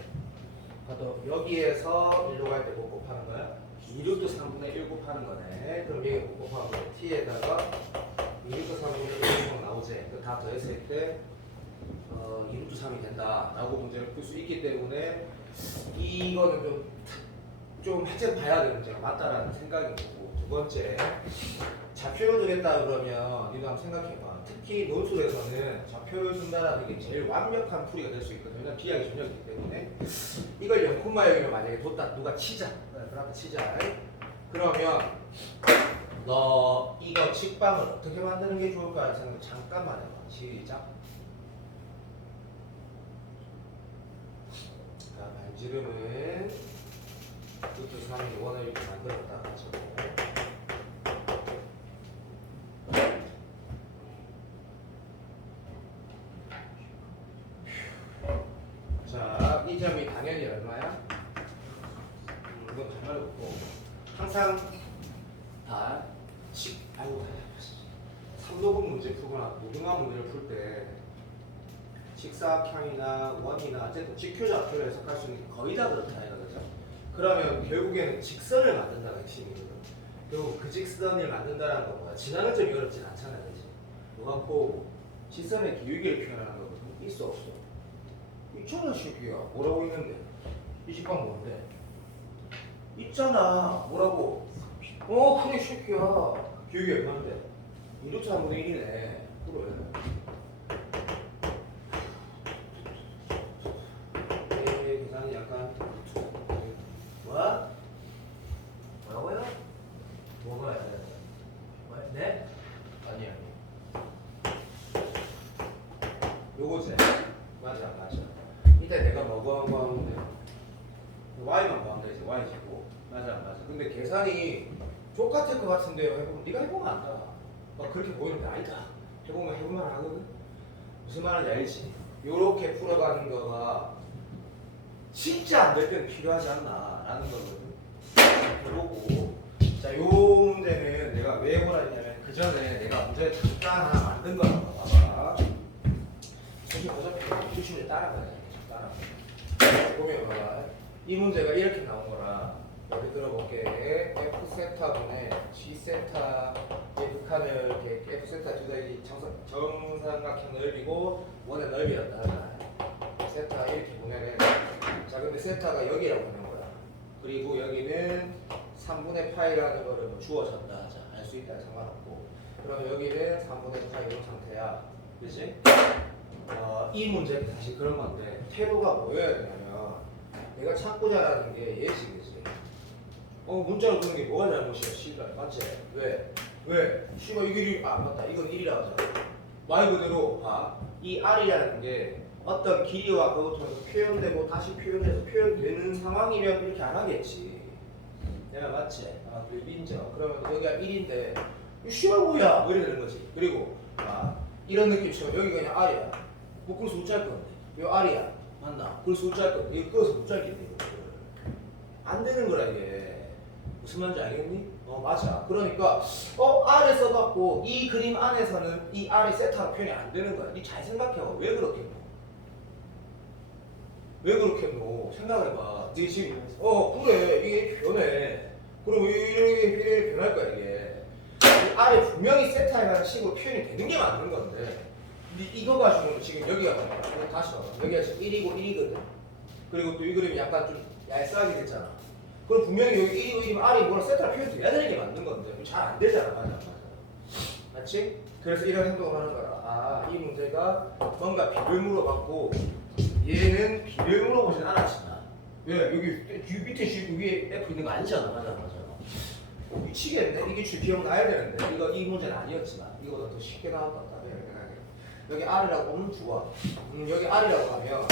봐도 여기에서 1로 갈 때 뭐 곱하는 거야? 2루트 3분의 1 곱하는 거네 그럼 얘가 뭐 곱하면 돼? t에다가 2루트 3분의 1 나오지? 다 더했을 때 2루트 3이 된다 라고 문제를 풀 수 있기 때문에 이거는 좀 하여튼 봐야 되는 문제가 맞다라는 생각인 거고 두 번째, 좌표를 주겠다 그러면 니도 한번 생각해봐. 특히 논술에서는 좌표를 준다는 게 제일 완벽한 풀이가 될 수 있거든요. 왜냐면 기하기 전형이기 때문에. 이걸 0,0을 만약에 뒀다 누가 치자. 그렇게 치자. 그러면 너 이거 직방을 어떻게 만드는 게 좋을까 생각 잠깐만 해봐. 시작. 자, 반지름은 루트 3이 원을 이렇게 만들었다. 가지고. 자, 이 점이 당연히 얼마야? 이건 정말 없고 항상 다 아이고 3도분 문제 풀거나 무등화 문제를 풀 때 직사각형이나 원이나 어쨌든 직효좌표를 해석할 수 있는 게 거의 다 그렇다 이거죠. 그러면 결국에는 직선을 만든다가 핵심이거든. 결국 그 직선을 만든다는 건 뭐야? 지나는 점이 어렵진 않잖아요, 그렇지? 요갖고 직선의 기울기를 표현하는 거거든. 있어 없어? 있잖아, 시기야. 뭐라고 있는데? 이 직방 뭔데? 있잖아. 뭐라고? 그래, 시기야. 기울기 얼마인데? 2루트 3분의 1이네. 그래. 계산이 약간 뭐? 뭐라고요? 뭐가 해야 돼? 네? 아니. 요거지. 맞아. 이때 내가 뭐 하면 돼? Y만 구하면 되지. Y지고. 맞아. 근데 계산이 똑같을 것 같은데요. 해보면 네가 해보면 안다. 막 그렇게 보이는데 아니다. 해보면 하거든. 무슨 말인지 알지? 요렇게 풀어가는 거가 진짜 안 될 때는 필요하지 않나 라는 거거든. 해보고 자, 요 문제는 내가 왜 해보라 했냐면 그 전에 내가 문제 잠깐 하나 만든 거라고 봐봐. 사실 어차피 주시면 따라가야 돼. 보면 봐봐. 이 문제가 이렇게 나온 거라 예를 들어볼게. F 세타분의 G 세타의 극한을 이렇게 F 세타 두 자리 정삼각형 넓이고 원의 넓이였다 하잖아. 세타 이렇게 보면은 자, 근데 세타가 여기라고 하는 거야. 그리고 여기는 3분의 파이라는 거를 뭐 주어졌다 하자. 알 수 있다 상관없고. 그럼 여기는 3분의 파이 이런 상태야. 그치? 이 문제는 사실 그런 건데 태도가 뭐여야 되냐면 내가 찾고자 하는 게 예식이지. 문자로 주는 게 뭐가 잘못이야? C가 맞지? 왜? C가 이게 맞다. 이건 1이라고 하잖아. 말 그대로 봐. 이 R이라는 게 어떤 길이와 그것 통해서 표현되고 다시 표현돼서 표현되는 상황이면 이렇게 안 하겠지. 내가 맞지? 그리고 인정. 그러면 여기가 1인데 C가 뭐야? 뭐 이래 되는 거지. 그리고 이런 느낌처럼 여기가 그냥 R이야. 그래서 못 짤 건데. 요 R이야. 맞나? 그래서 못 짤 건데. 이거 그어서 못 짤겠네. 안 되는 거라 이게. 무슨 말인지 알겠니? 맞아. 그러니까 R에 써갖고 이 그림 안에서는 이 R의 세타가 표현이 안 되는 거야. 니 잘 생각해봐. 왜 그렇겠노? 생각해봐. 니 지금 그래 이게 변해. 그럼 이렇게 변할 거야 이게. 이 R에 분명히 세타라는 식으로 표현이 되는 게 맞는 건데 이거 가지고는 지금 여기가 봐봐. 다시 봐봐. 여기가 지금 1이고 1이거든. 그리고 또 이 그림이 약간 좀 얄쌍하게 됐잖아. 그럼 분명히 여기 1이고 1이면 R이 뭐라 세타를 표현돼야 되는 게 맞는 건데 잘 안 되잖아. 맞아. 맞지? 그래서 이런 행동을 하는 거라. 이 문제가 뭔가 비를 물어봤고 얘는 비를 물어보진 않았지만 왜? 여기 밑에 위에 F 있는 거 아니잖아. 맞아. 미치겠네. 이게 기억나야 되는데 이 문제는 아니었지만 이거보다 더 쉽게 나올 것 같다. 여기 R이라고 오면 좋아. 여기 R이라고 하면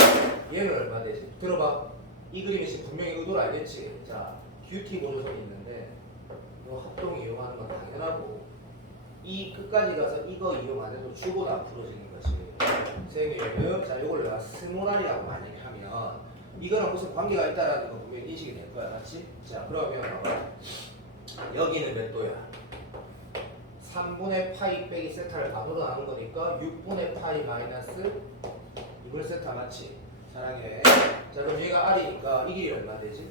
얘는 얼마 되지? 들어봐. 이 그림이 지금 분명히 의도를 알겠지? 자, 듀티 보조선이 있는데 이 합동 이용하는 건 당연하고 이 끝까지 가서 이거 이용 안 해도 주고도 안 풀어지는 거지. 선생님, 자, 이걸 내가 스몰 R이라고 만약에 하면 이거랑 무슨 관계가 있다라는 거 분명히 인식이 될 거야. 맞지? 자, 그러면 여기는 몇 도야? 3분의 파이 빼기 세타를 반으로 나눈 거니까 6분의 파이 마이너스 2분의 세타 맞지? 사랑해. 자, 그럼 얘가 R이니까 이 길이 얼마 되지?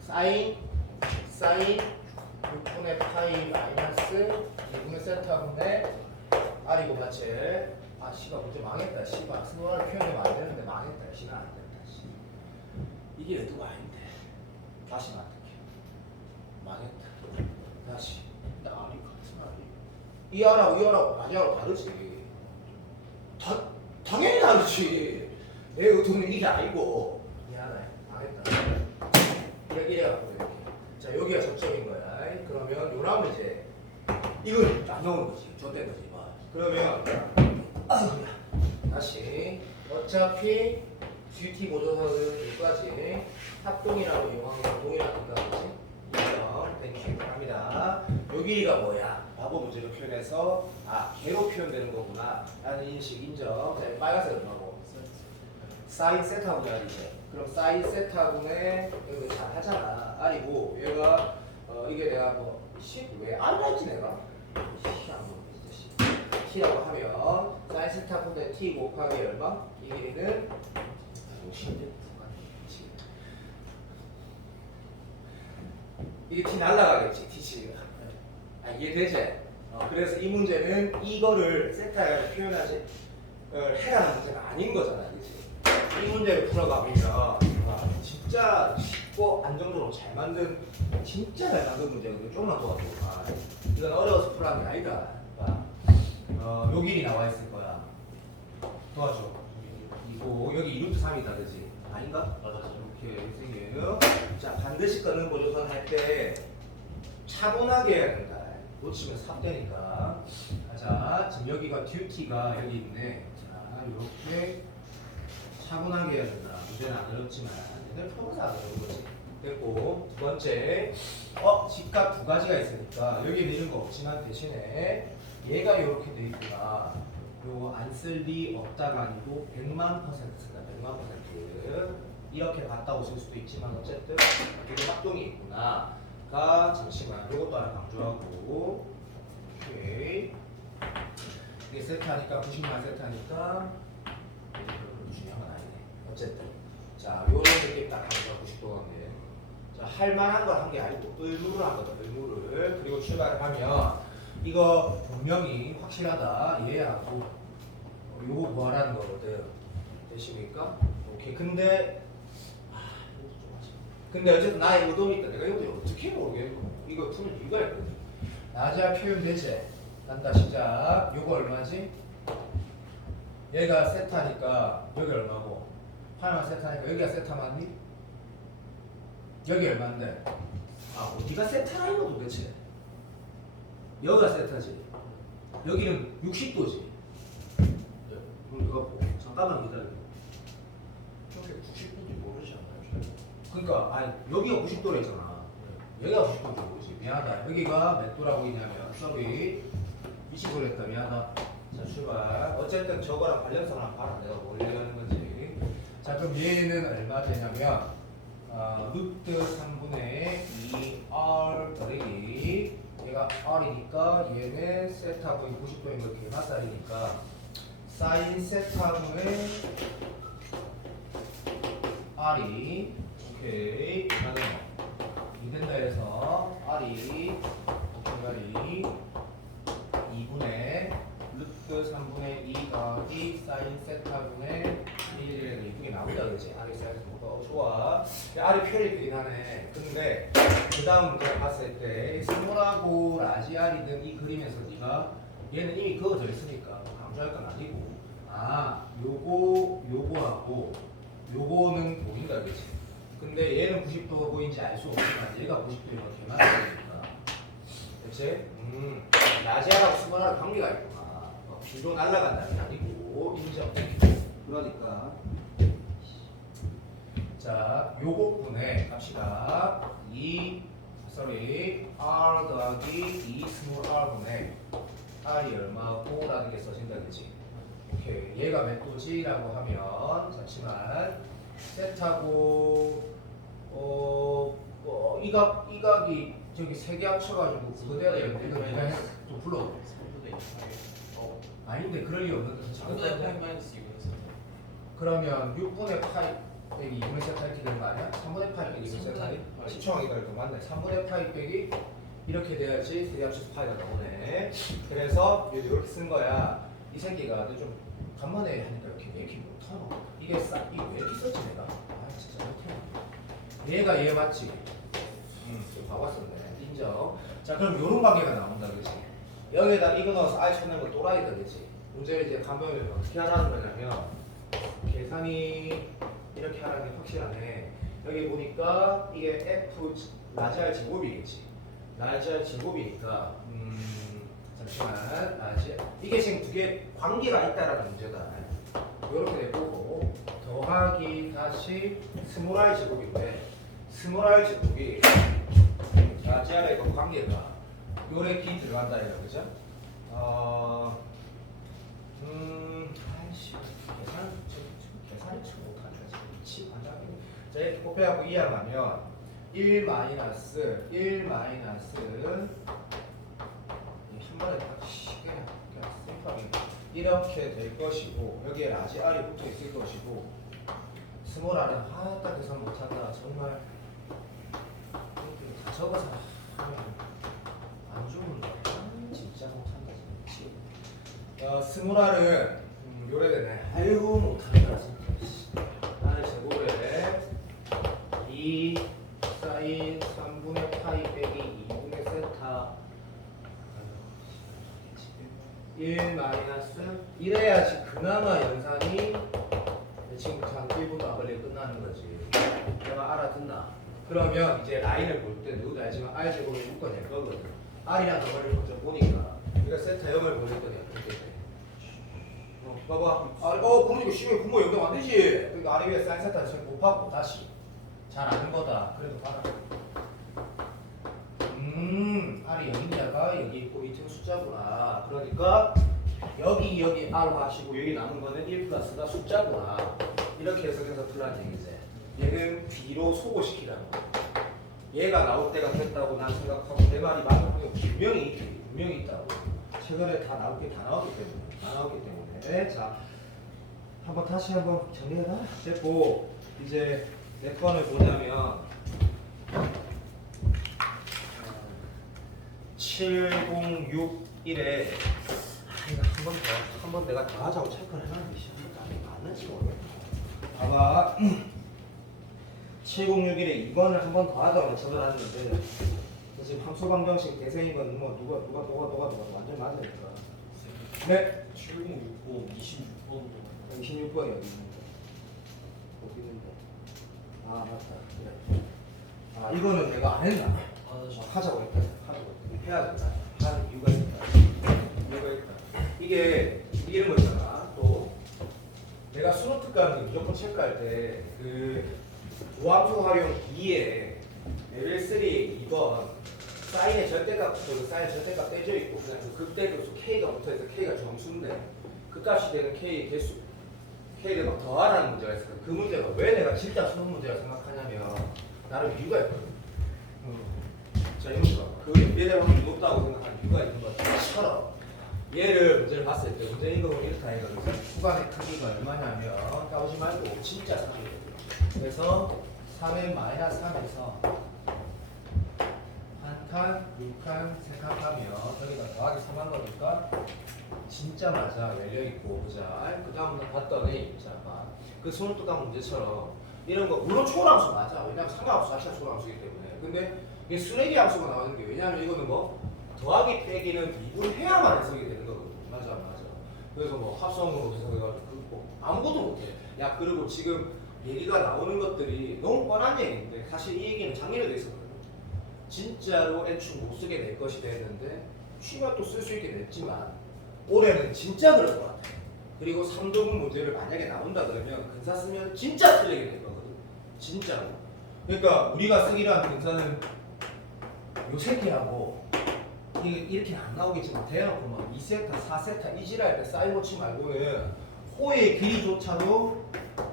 사인 6분의 파이 마이너스 2분의 세타분의 R이고 맞지? C가 문제 망했다. C가 스몰을 표현하면 안 되는데 망했다. C가 안 된다. 이게 의도가 아닌데 다시 만들게. 망했다. 다시. 근데 아니 같은 말이. 이 알하고 이 알하고 나하고 다르지. 당연히 다르지. 내 의도는 이게 아니고. 미안해. 망했다. 이래 갖고 이렇게. 자 여기가 접점인 거야. 그러면 요 나오면 이제 이건 안 나오는 거지. 좆된 거지. 그러면 다시 어차피 GT 보조선은 여기까지 합동이라고 이용한 거 동일하니까 그렇지? 인정. 땡큐 합니다. 여기가 뭐야? 바보 문제로 표현해서 개로 표현되는 거구나 라는 인식 인정. 자, 빨간색 얼마고? 사인 세타분의 R이지. 그럼 사인 세타분의 이거 잘 하잖아. R이고 얘가 이게 내가 뭐 왜 R을 했지 내가? T라고 하면 사인 세타분의 T 곱하기 얼마? 이 길이는 50. 이게 T 날라가겠지, T치가. 이해되지? 그래서 이 문제는 이거를 세타에 표현하지 해라는 문제가 아닌 거잖아, 그치? 이 문제를 풀어가면 진짜 쉽고 안정적으로 잘 만든 진짜 잘 만든 문제거든. 조금만 도와줘. 이건 어려워서 풀어가는 게 아니다. 요 길이 나와 있을 거야. 도와줘. 이거 여기 2루트 3이다, 그치? 아닌가? 맞아. 이렇게 생겨요. 자, 반드시 끊는 보조선 할 때 차분하게 해야 된다. 놓치면 삽되니까. 자, 지금 여기가 듀티가 여기 있네. 자, 이렇게 차분하게 해야 된다. 문제는 안 어렵지만 얘들 풀어서 안 어려운 거지. 됐고, 두 번째, 집값 두 가지가 있으니까 여기는 이런 거 없지만 대신에 얘가 이렇게 돼 있구나. 요 안 쓸 리 없다가 아니고 100만 %다. 100만 %. 이렇게 봤다고 쓸 수도 있지만 어쨌든 이게 합동이 있구나. 잠시만 이것도 하나 강조하고. 오케이. 이게 세타니까 90만 세타니까 별로 중요한 건 아니네. 어쨌든 자 요런 느낌 딱 강조하고 싶던 게. 자 할만한 걸 한 게 아니고 의무를 한 거다. 의무를. 그리고 출발을 하면 이거 분명히 확실하다 이해하고 요거 구하라는 거거든. 되십니까? 오케이. 근데 어쨌든 나의 의도는 있다. 내가 이거 어떻게 모르겠고 이거 푸는 이유가 있거든. 나자 표현 대체 간다 시작. 요거 얼마지? 얘가 세타니까 여기 얼마고? 8만 세타니까 여기가 세타 맞니? 여기 얼마인데? 어디가 세타라 이거 도대체? 여기가 세타지. 여기는 60도지. 그럼 이거 뭐 잠깐만 기다려. 저게 90도인지 모르지 않나요? 그러니까 여기가 90도랬잖아. 여기가 90도인지 모르지. 미안하다. 여기가 몇 도라고 있냐면 sorry. 미친 소리 했다. 미안하다. 자 출발. 어쨌든 저거랑 관련성을 한번 봐라. 내가 뭘 얘기하는 건지. 자 그럼 얘는 얼마 되냐면 루트 3분의 2R 더하기 얘가 R이니까 얘는 세타분이 90도인 걸 개마살이니까 사인 세타분의 R이 오케이 이거는 2된다 해서 R이 오케이 2분의 루트 3분의 2 더하기 사인 세타분의 1이라는 이쁘게 나온다 그러지. R이 사인 좋아. R이 표현이 되긴 하네. 근데 그 다음 문제 봤을 때 스몰하고 라지 R이든 이 그림에서 네가 얘는 이미 그어져 있으니까 강조할 건 아니고 요거하고 요거는 보인다 그치? 근데 얘는 90도 보인지 알 수 없지만 얘가 90도인 건 개만하니까 그치? 라지아랑 스몰하고 관계가 있구나. 비로 날아간다는 게 아니고 인정. 그러니까 자 요것분에 갑시다. R 더하기 2 스몰 R분의 R이 얼마고 라는 게 써진다 그치? 오케이. 얘가 몇 도지? 라고 하면 잠시만 세타고 이 각이 저기 세 개 합쳐가지고 그대로 되는데 이거 그냥 좀 불러. 3분의 2. 아닌데 그럴 리 없는데 3분의 8 마이너스 2분의 그러면 6분의 파이 빼기 2분의 세타 이렇게 되는 거 아니야? 3분의 파이 빼기 2분의 세타 시청하기가 이렇게 맞네. 3분의 파이 빼기 이렇게 돼야지 세개 합쳐서 파이가 나오네. 그래서 이렇게 쓴 거야. 이 새끼가 좀 간만에 하니까 이렇게 왜 이렇게 못하노? 이게 왜 이렇게 썼지 내가? 진짜 못해. 얘가 얘 맞지? 좀 봐봤었네. 인정. 자, 그럼 요런 관계가 나온다, 그치? 여기에다 이거 넣어서 I 찾는 건 또라이다, 그치? 문제를 이제 가면 어떻게 하라는 거냐면 계산이 이렇게 하라는 게 확실하네. 여기 보니까 이게 F 라지 R 제곱이겠지. 라지 R 제곱이니까 잠시만 라지 이게 지금 두 개 관계가 있다라는 문제다. 이렇게 되고 더하기 다시 스몰 R 제곱인데 스몰 R 제곱이 라지 R의 그 관계가 요래 기 들어간다 이거 그죠? 아이씨 계산이 참 못하네 미치 반장이. 자 이렇게 곱해갖고 이항하면 1 마이너스 한 번에 딱 그냥 simple 이렇게 될 것이고 여기에 라지 R이 붙어 있을 것이고 스몰 R은 딱 계산 못한다 정말 다 적어서 하면 안 좋은 거야 진짜 못한다 진짜. 스몰 R은 요래되네. 아유 못한다 진짜. R의 제곱에 2 사인 3분의 파이 빼기 2분의 세타 1 마이너스 이래야지 그나마 연산이 지금부터 한 1분도 안 걸리고 끝나는 거지. 내가 알아듣나? 그러면 이제 라인을 볼 때 누구도 알지만 R 제곱을 묶어낼 거거든. R이랑 덩어리를 먼저 보니까 우리가 세타 0을 보낼 거냐 그렇게 돼. 봐봐. 그러니까 시계 분모 연동 안 되지. 그러니까 R에 비해 사인 세타를 지금 곱하고 다시 잘 아는 거다. 그래도 봐라. R이 0이냐가 여기 있고 이 등 숫자구나. 그러니까 여기 R 하시고 여기 남은 거는 1 플러스가 숫자구나. 이렇게 해석해서 풀라는 얘기지. 얘는 뒤로 소거시키라는 거. 얘가 나올 때가 됐다고 난 생각하고 내 말이 맞는 거 분명히 있다고. 최근에 다 나왔기 때문에. 자, 다시 한번 정리해라. 됐고 이제 내 건을 보자면 7061에 이거 한번 내가 더 하자고 체크를 해놨는데 맞는지 모르겠다. 봐봐. 7061에 2번을 한 번 더 하자고 적어놨는데 지금 함수 방정식 대세인 건 뭐 누가 완전 맞으니까. 네. 7060 26번도 26번이 어디 있는데? 아 맞다. 그래. 이거는 내가 안 했나? 하자고 했다. 해야 된다. 한 이유가 있다. 이게 이런 거 있잖아. 또 내가 수능 특강을 무조건 체크할 때 그 도함수 활용 2에 레벨 3 2번 사인의 절대값부터 사인 절대값 떼져 있고 그다음 그 극대급수 k가 붙어있어. k가 정수인데 그 값이 되는 k 개수 k를 막 더하라는 문제가 있어. 그 문제가 왜 내가 진짜 수능 문제라 생각하냐면 나름 이유가 있거든. 자, 이거 그 연계대로 하면 높다고 생각하는 이유가 있는 것처럼 얘를 문제를 봤을 때 문제 이거 이렇게 해가지고 구간의 크기가 얼마냐면 까보지 말고 진짜 3이에요. 그래서 3의 마이너스 3에서 한 칸, 6칸, 3칸 하면 여기가 더하기 3한 거니까 진짜 맞아. 열려있고 보자. 그 다음부터 봤더니 자, 그 손톱감 문제처럼 이런 거 물론 초람수 맞아. 왜냐면 상관함수 자체가 초람수이기 때문에. 근데 이게 쓰레기 함수가 나오는 게 왜냐면 이거는 뭐 더하기 빼기는 미분해야만 해석이 되는 거거든. 맞아. 그래서 뭐 합성으로 해석해가지고 뭐 아무것도 못해. 야 그리고 지금 얘기가 나오는 것들이 너무 뻔한 얘기인데 사실 이 얘기는 작년에도 있었거든. 진짜로 애축 못 쓰게 될 것이 됐는데 취가 또 쓸 수 있게 됐지만 올해는 진짜 그럴 것 같아. 그리고 3등분 문제를 만약에 나온다 그러면 근사 쓰면 진짜 틀리게 될 거거든. 진짜로. 그러니까 우리가 쓰기로 한 근사는 요 새끼하고 이게 이렇게 안 나오겠지만 대놓고 막 2세타, 4세타 이지랄 때 쌓여놓지 말고는 호의 길이조차도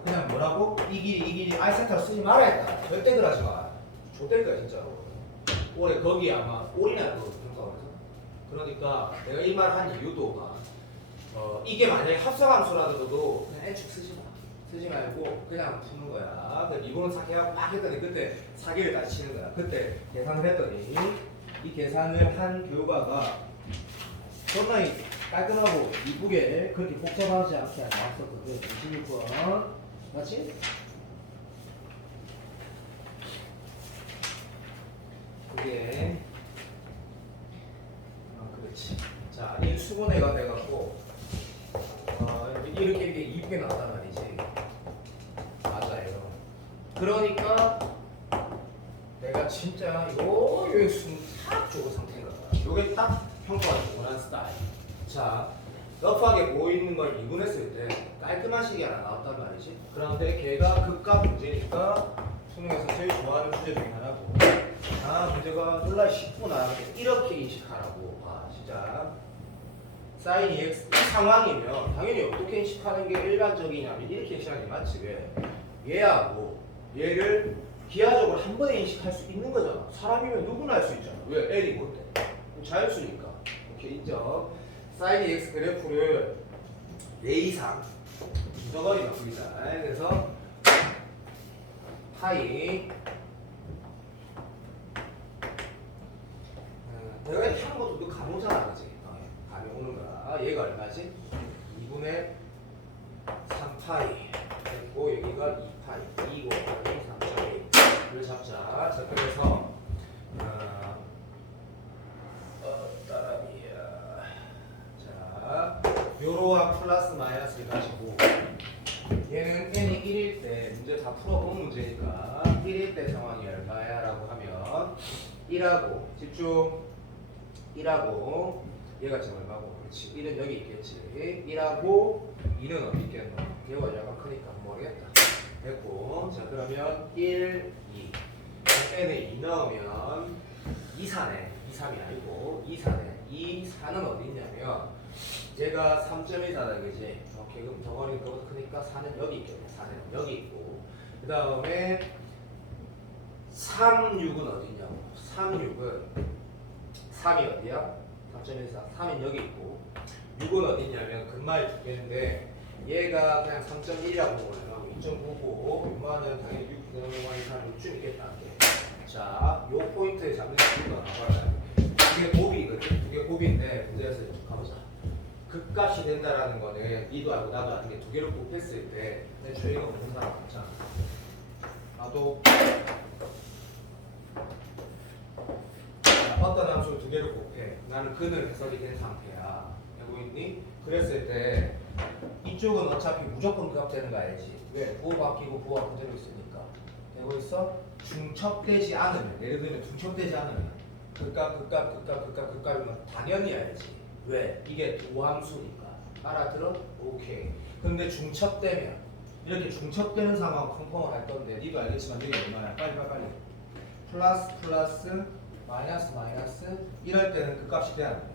그냥 뭐라고? 이 길이 I세타로 쓰지 말아야 했다. 절대 그러지 마. 좆될 거야 진짜로. 올해 거기 아마 올인할 거거든. 그러니까 내가 이 말 한 이유도 이게 만약에 합성함수라도 그냥 애축 쓰지 말고 그냥 푸는 거야. 이번은 사기하고 막 했더니 그때 사기를 다시 치는 거야. 그때 계산을 했더니 이 계산을 한 결과가 상당히 깔끔하고 이쁘게 그렇게 복잡하지 않게 나왔었거든. 26번 맞지? 이게 그렇지. 자, 인수분해가 돼갖고 이렇게 2분의 나왔단 말이지. 맞아요. 그러니까 내가 진짜 요순탁 주고 상태인 거다. 요게 딱 평가가 원하는 스타일. 자, 러프하게 보이는 걸 미분했을 때 깔끔한 식이 하나 나왔단 말이지. 그런데 걔가 극과 문제니까 수능에서 제일 좋아하는 주제 중에 하나고. 문제가 놀라 쉽구나. 이렇게 인식하라고. 진짜. 사인 EX 이 상황이면 당연히 어떻게 인식하는 게 일반적이냐면 이렇게 인식하는 게 맞지. 왜? 얘하고 얘를 기하적으로 한 번에 인식할 수 있는 거잖아. 사람이면 누구나 할 수 있잖아. 왜? L이 뭔데? 자연수니까. 오케이, 인정. 사인 EX 그래프를 내 이상 덩어리만 그리자. 그래서 파이 내가 이렇게 하는 것도 너 감오잖아, 그지? 감이 오는 거야. 얘가 얼마지? 2분의 3파이 그리고 여기가 2파이 2 곱하기 3파이를 잡자. 자, 그래서 따라비야. 자, 요로와 플러스 마이너스를 가지고 얘는 n이 1일 때 문제 다 풀어본 문제니까 1일 때 상황이 얼마야? 라고 하면 1하고 집중 1하고 얘가 지금 얼마고? 그렇지. 1은 여기 있겠지. 1하고 2는 어디 있겠노? 얘가 약간 크니까 모르겠다. 됐고. 자, 그러면 1, 2. n에 2 넣으면 2, 4네. 2, 3이 아니고 2, 4네. 2, 4는 어디 있냐면 얘가 3.1이잖아, 그지? 오케이, 그럼 덩어리는 그거보다 크니까 4는 여기 있겠네. 4는 여기 있고. 그 다음에 3, 6은 어디 있냐고? 3, 6은 3이 어디야? 3.14. 3은 여기 있고 6은 어디 있냐면 근마에 두 개인데 얘가 그냥 3.1이라고 보면 2.9고 요만은 당연히 6, 3은 6쯤 있겠다. 자, 요 포인트에 잡는 이유가 나와요. 두 개 곱이거든. 두 개 곱인데 문제에서 가보자. 극값이 된다라는 거는 니도 알고 나도 아는 게 두 개를 곱했을 때 내 주의가 없는 사람 없잖아. 나도 어떤 함수를 두 개를 곱해. 나는 근을 해석이 된 상태야. 알고 있니? 그랬을 때 이쪽은 어차피 무조건 값 되는 거 알지? 왜? 부호 바뀌고 부호가 그대로 있으니까. 되고 있어? 중첩되지 않으면, 예를 들면 중첩되지 않으면 극값이면 당연히 알지. 왜? 이게 도함수니까. 알아들어? 오케이. 근데 중첩되면 이렇게 중첩되는 상황 컴펌을 할 건데 니도 알겠지만 이게 얼마야? 빨리 플러스 마이너스 이럴 때는 그 값이 돼야 안 돼.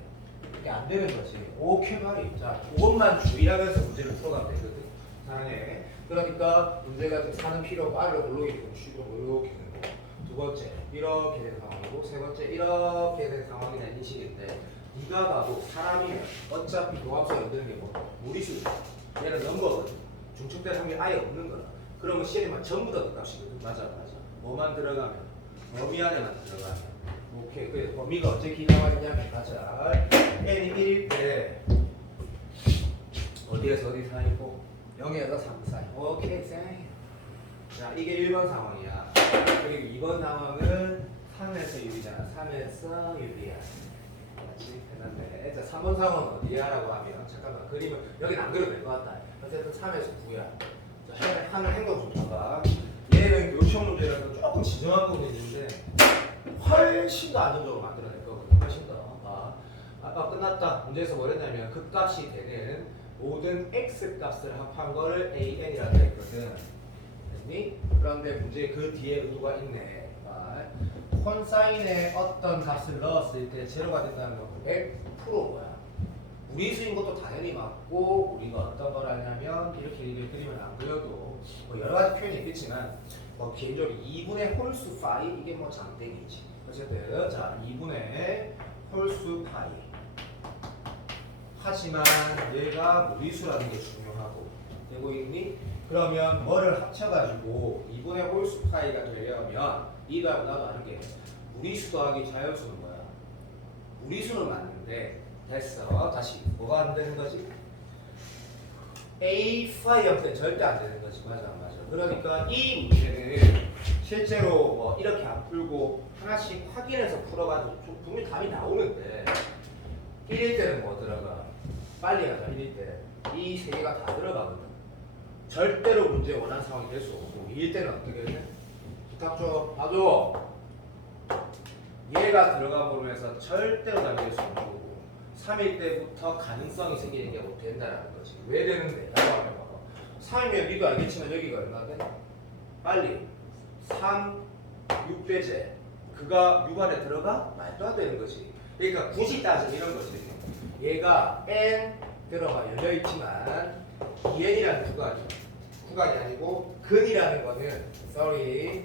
이게 안 되는 거지. 오케이 말이. 자, 그것만 주의하면서 문제를 풀어가면 되거든. 사랑해. 그러니까 문제가 4는 필요 빠르게 올라오게끔 이렇게 되는 거. 두 번째 이렇게 된 상황이고 세 번째 이렇게 된 상황이나 인식인데 네가 봐도 사람이면 어차피 도합수가 연되는 게 뭐? 무리수죠. 얘는 넣은 거거든. 중첩된 확률이 아예 없는 거야. 그러면 시에만 전부 다 그 값이거든. 맞아. 뭐만 들어가면 범위 안에만 들어가면 오케이. 그래서 범위가 어떻게 나와있냐면 가자. n이 1일 때 어디에서 어디 사이고 0에서 3 사이. 오케이 쌤. 자, 이게 1번 상황이야. 그리고 2번 상황은 3에서 6이잖아. 3에서 6이야. 맞지? 끝났네. 자, 3번 상황은 어디야? 라고 하면 잠깐만 그림을 여기는 안 그려도 될 것 같다. 어쨌든 3에서 9야. 자, 하는 행동 좀 봐봐. 얘는 교시형 문제라서 조금 지정한 부분이 있는데 훨씬 더 안정적으로 만들어낼 거거든. 훨씬 더. 아까 끝났다. 문제에서 뭐랬냐면 극값이 되는 모든 x 값을 합한 거를 an이라고 했거든. 됐니? 그런데 문제 그 뒤에 의도가 있네. 콘사인에 어떤 값을 넣었을 때 제로가 된다는 건 100% 뭐야? 무리수인 것도 당연히 맞고 우리가 어떤 걸 하냐면 이렇게 그리면 안 그려도 뭐 여러 가지 표현이 있겠지만 뭐 개인적으로 2분의 홀수 파이 이게 뭐 장땡이지. 어쨌든 자 2분의 홀수 파이. 하지만 얘가 무리수라는 게 중요하고 되고 있니? 그러면 뭐를 합쳐가지고 2분의 홀수 파이가 되려면 니도 하고 나도 아는 게 무리수 더하기 자연수는 뭐야? 무리수는 맞는데 됐어. 다시 뭐가 안 되는 거지? A 파이 형태는 절대 안 되는 거지. 맞아. 그러니까 이 문제는 실제로 뭐 이렇게 안 풀고 하나씩 확인해서 풀어가지고 좀 분명히 답이 나오는데 1일 때는 뭐 들어가? 빨리 가자. 1일 때 이 세 개가 다 들어가거든. 절대로 문제 원하는 상황이 될 수 없고 2일 때는 어떻게 해? 부탁 좀 봐줘. 얘가 들어가면서 절대로 답이 될 수 없는 거고 3일 때부터 가능성이 생기는 게 못 된다는 거지. 왜 되는데? 라고 하면 봐봐. 3이면 니도 알겠지만 여기가 얼마 돼? 빨리 3, 6배제 그가 6 안에 들어가? 말도 안 되는 거지. 그러니까 굳이 따지면 이런 거지. 얘가 n 들어가 열려있지만 2n이라는 구간이 아니고 근이라는 거는 sorry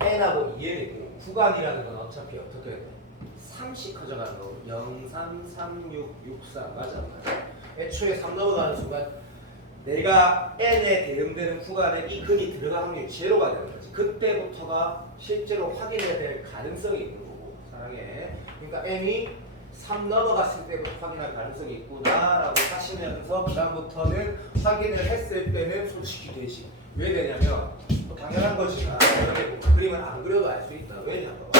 n하고 2n이고 구간이라는 건 어차피 어떻게 돼? 3씩 커져가는 거 0, 3, 3, 6, 6, 4 맞아. 애초에 3 넘어가는 순간 내가 n에 대응되는 구간에 이 근이 들어갈 확률이 제로가 되는 거지. 그때부터가 실제로 확인해야 될 가능성이 있는 거고. 사랑해. 그러니까 n이 3 넘어갔을 때부터 확인할 가능성이 있구나라고 하시면서 그 다음부터는 확인을 했을 때는 솔직히 되지. 왜 되냐면 뭐 당연한 거지만 이렇게 보면 그림을 안 그려도 알 수 있다. 왜냐면